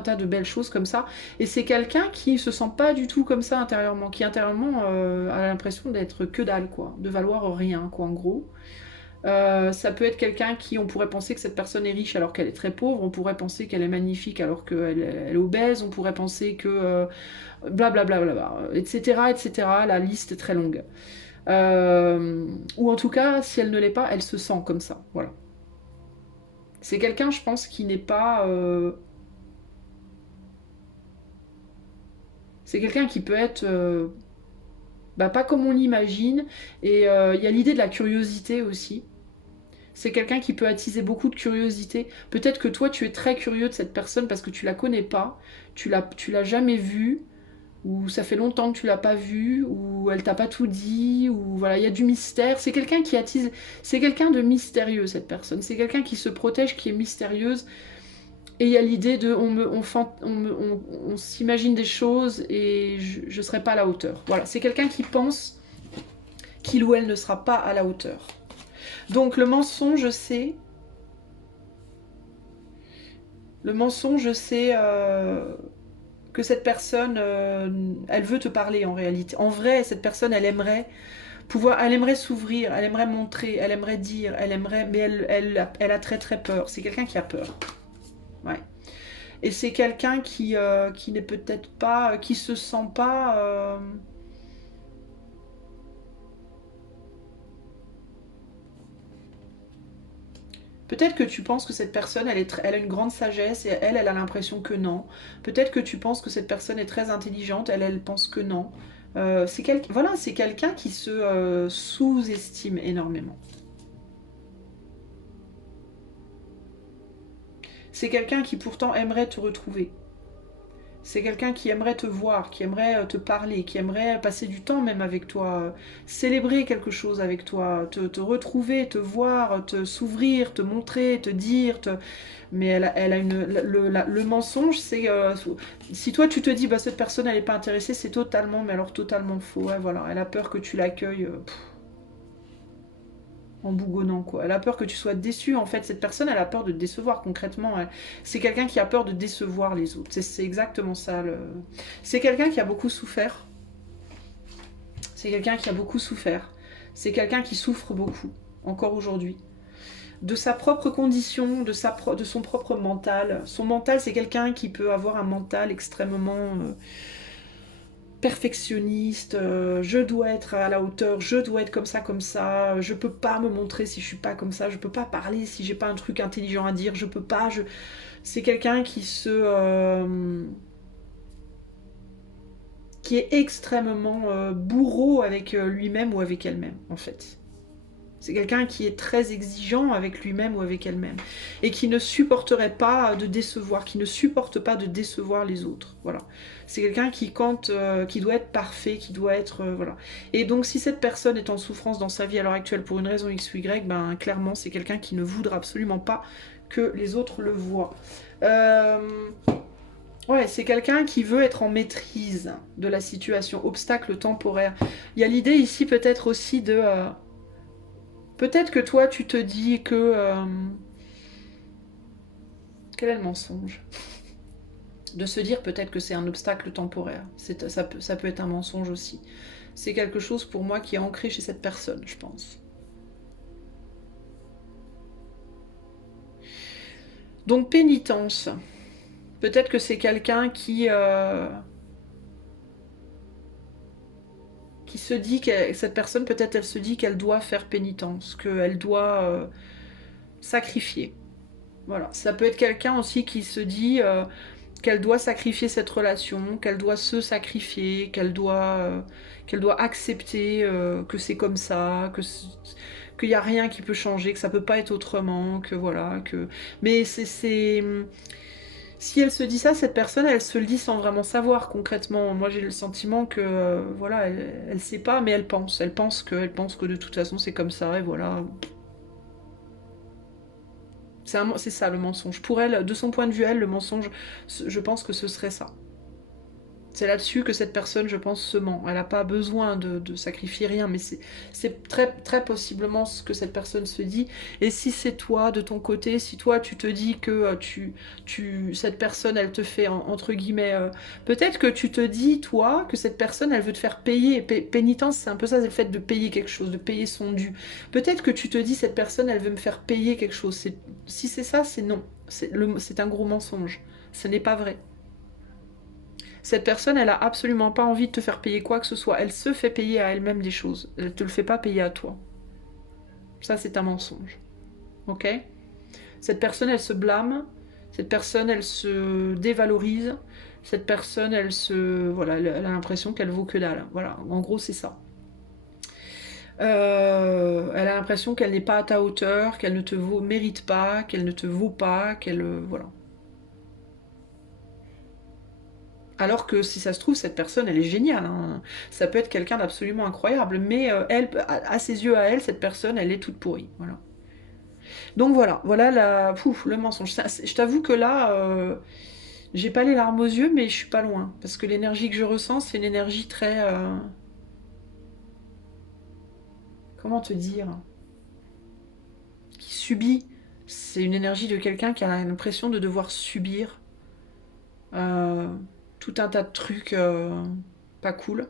tas de belles choses comme ça. Et c'est quelqu'un qui se sent pas du tout comme ça intérieurement, qui intérieurement a l'impression d'être que dalle, quoi, de valoir rien, quoi, en gros. Ça peut être quelqu'un qui, on pourrait penser que cette personne est riche alors qu'elle est très pauvre, on pourrait penser qu'elle est magnifique alors qu'elle est obèse, on pourrait penser que blablabla, etc., etc. La liste est très longue. Ou en tout cas, si elle ne l'est pas, elle se sent comme ça. Voilà. C'est quelqu'un, je pense, qui n'est pas... C'est quelqu'un qui peut être pas comme on l'imagine. Et il y a l'idée de la curiosité aussi. C'est quelqu'un qui peut attiser beaucoup de curiosité. Peut-être que toi, tu es très curieux de cette personne parce que tu la connais pas, tu l'as jamais vue, ou ça fait longtemps que tu l'as pas vue, ou elle t'a pas tout dit, ou voilà, il y a du mystère. C'est quelqu'un qui attise, c'est quelqu'un de mystérieux cette personne. C'est quelqu'un qui se protège, qui est mystérieuse. Et il y a l'idée de, on s'imagine des choses et je serai pas à la hauteur. Voilà, c'est quelqu'un qui pense qu'il ou elle ne sera pas à la hauteur. Donc le mensonge, c'est que cette personne, elle veut te parler en réalité. En vrai, cette personne, elle aimerait s'ouvrir, elle aimerait montrer, elle aimerait dire, elle aimerait, mais elle a très très peur. C'est quelqu'un qui a peur. Ouais. Et c'est quelqu'un qui n'est peut-être pas, qui se sent pas. Peut-être que tu penses que cette personne, elle a une grande sagesse et elle a l'impression que non. Peut-être que tu penses que cette personne est très intelligente, elle pense que non. Voilà, c'est quelqu'un qui se sous-estime énormément. C'est quelqu'un qui pourtant aimerait te retrouver. C'est quelqu'un qui aimerait te voir, qui aimerait te parler, qui aimerait passer du temps même avec toi, célébrer quelque chose avec toi, te retrouver, te voir, te s'ouvrir, te montrer, te dire. Mais elle a le mensonge, c'est si toi tu te dis bah cette personne elle n'est pas intéressée, c'est totalement, mais alors totalement faux. Ouais, voilà, elle a peur que tu l'accueilles en bougonnant quoi. Elle a peur que tu sois déçu. En fait, cette personne, elle a peur de te décevoir concrètement. C'est quelqu'un qui a peur de décevoir les autres. C'est exactement ça. C'est quelqu'un qui a beaucoup souffert. C'est quelqu'un qui a beaucoup souffert. C'est quelqu'un qui souffre beaucoup, encore aujourd'hui. De sa propre condition, de son propre mental. Son mental, c'est quelqu'un qui peut avoir un mental extrêmement perfectionniste, je dois être à la hauteur, je dois être comme ça, je peux pas me montrer si je suis pas comme ça, je peux pas parler si j'ai pas un truc intelligent à dire, je peux pas, c'est quelqu'un qui est extrêmement bourreau avec lui-même ou avec elle-même en fait. C'est quelqu'un qui est très exigeant avec lui-même ou avec elle-même et qui ne supporterait pas de décevoir, qui ne supporte pas de décevoir les autres. Voilà. C'est quelqu'un qui doit être parfait, qui doit être voilà. Et donc si cette personne est en souffrance dans sa vie à l'heure actuelle pour une raison X ou Y, ben clairement c'est quelqu'un qui ne voudra absolument pas que les autres le voient. Ouais, c'est quelqu'un qui veut être en maîtrise de la situation, obstacle temporaire. Il y a l'idée ici peut-être aussi de peut-être que toi, tu te dis que... quel est le mensonge? De se dire peut-être que c'est un obstacle temporaire. Ça peut être un mensonge aussi. C'est quelque chose pour moi qui est ancré chez cette personne, je pense. Donc pénitence. Peut-être que c'est quelqu'un qui se dit que cette personne, peut-être elle se dit qu'elle doit faire pénitence, qu'elle doit sacrifier. Voilà. Ça peut être quelqu'un aussi qui se dit qu'elle doit sacrifier cette relation, qu'elle doit se sacrifier, qu'elle doit accepter que c'est comme ça, qu'il n'y a rien qui peut changer, que ça peut pas être autrement, que voilà, que. Mais si elle se dit ça, cette personne, elle se le dit sans vraiment savoir concrètement. Moi, j'ai le sentiment que voilà, elle sait pas, mais elle pense que de toute façon c'est comme ça et voilà. C'est ça le mensonge. Pour elle, de son point de vue, elle, le mensonge, je pense que ce serait ça. C'est là-dessus que cette personne, je pense, se ment. Elle n'a pas besoin de sacrifier rien, mais c'est très, très possiblement ce que cette personne se dit. Et si c'est toi, de ton côté, si toi, tu te dis que cette personne, elle te fait, entre guillemets, peut-être que tu te dis, toi, que cette personne, elle veut te faire payer. Pénitence, c'est un peu ça, c'est le fait de payer quelque chose, de payer son dû. Peut-être que tu te dis, cette personne, elle veut me faire payer quelque chose. Si c'est ça, c'est non. C'est un gros mensonge. Ce n'est pas vrai. Cette personne, elle a absolument pas envie de te faire payer quoi que ce soit. Elle se fait payer à elle-même des choses. Elle te le fait pas payer à toi. Ça, c'est un mensonge. Ok? Cette personne, elle se blâme. Cette personne, elle se dévalorise. Cette personne, voilà, elle a l'impression qu'elle vaut que dalle. Voilà, en gros, c'est ça. Elle a l'impression qu'elle n'est pas à ta hauteur, qu'elle ne te mérite pas, qu'elle ne te vaut pas, qu'elle... voilà. Alors que si ça se trouve, cette personne, elle est géniale, hein. Ça peut être quelqu'un d'absolument incroyable, mais elle, à ses yeux, à elle, cette personne, elle est toute pourrie. Voilà. Donc voilà, voilà le mensonge. Je t'avoue que là, j'ai pas les larmes aux yeux, mais je suis pas loin. Parce que l'énergie que je ressens, c'est une énergie très... comment te dire? Qui subit. C'est une énergie de quelqu'un qui a l'impression de devoir subir euh, tout un tas de trucs pas cool.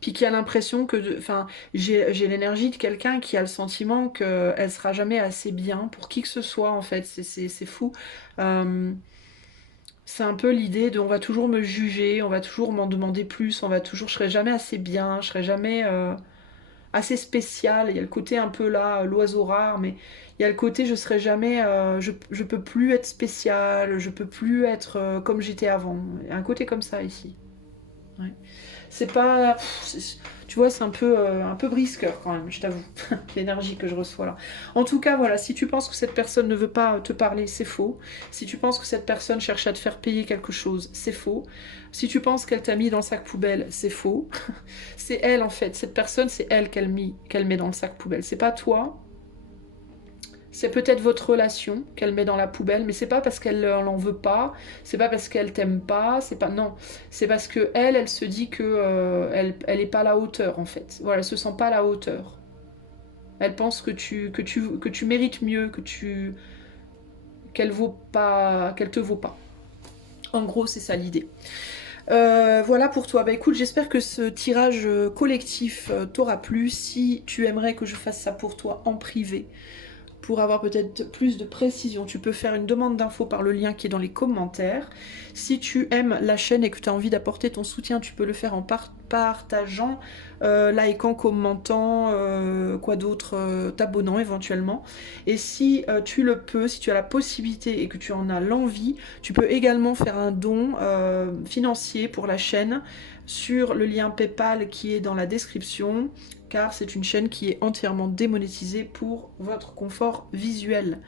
Puis qui a l'impression que... Enfin, j'ai l'énergie de quelqu'un qui a le sentiment qu'elle sera jamais assez bien pour qui que ce soit, en fait. C'est fou. Euh, c'est un peu l'idée de on va toujours me juger, on va toujours m'en demander plus, on va toujours... Je serai jamais assez bien, je serai jamais assez spécial. Il y a le côté un peu là, l'oiseau rare, mais il y a le côté je serai jamais... je peux plus être spécial, je peux plus être comme j'étais avant. Il y a un côté comme ça ici. Ouais. C'est pas... tu vois, c'est un peu brise-cœur quand même, je t'avoue, l'énergie que je reçois là. En tout cas, voilà, si tu penses que cette personne ne veut pas te parler, c'est faux. Si tu penses que cette personne cherche à te faire payer quelque chose, c'est faux. Si tu penses qu'elle t'a mis dans le sac poubelle, c'est faux. C'est elle en fait, cette personne, c'est elle qu'elle met dans le sac poubelle. C'est pas toi, c'est peut-être votre relation qu'elle met dans la poubelle, mais c'est pas parce qu'elle n'en veut pas, c'est pas parce qu'elle t'aime pas, c'est pas non, c'est parce que elle se dit que elle est pas à la hauteur en fait. Voilà, elle se sent pas à la hauteur. Elle pense que tu mérites mieux, qu'elle vaut pas, qu'elle te vaut pas. En gros, c'est ça l'idée. Voilà pour toi. Bah écoute, j'espère que ce tirage collectif t'aura plu. Si tu aimerais que je fasse ça pour toi en privé, pour avoir peut-être plus de précision, tu peux faire une demande d'info par le lien qui est dans les commentaires. Si tu aimes la chaîne et que tu as envie d'apporter ton soutien, tu peux le faire en partageant, likant, commentant, quoi d'autre, t'abonnant éventuellement. Et si tu le peux, si tu as la possibilité et que tu en as l'envie, tu peux également faire un don financier pour la chaîne sur le lien PayPal qui est dans la description, car c'est une chaîne qui est entièrement démonétisée pour votre confort visuel.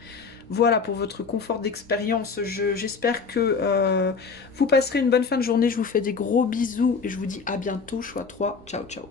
Voilà, pour votre confort d'expérience. J'espère que vous passerez une bonne fin de journée. Je vous fais des gros bisous et je vous dis à bientôt. Choix 3. Ciao, ciao.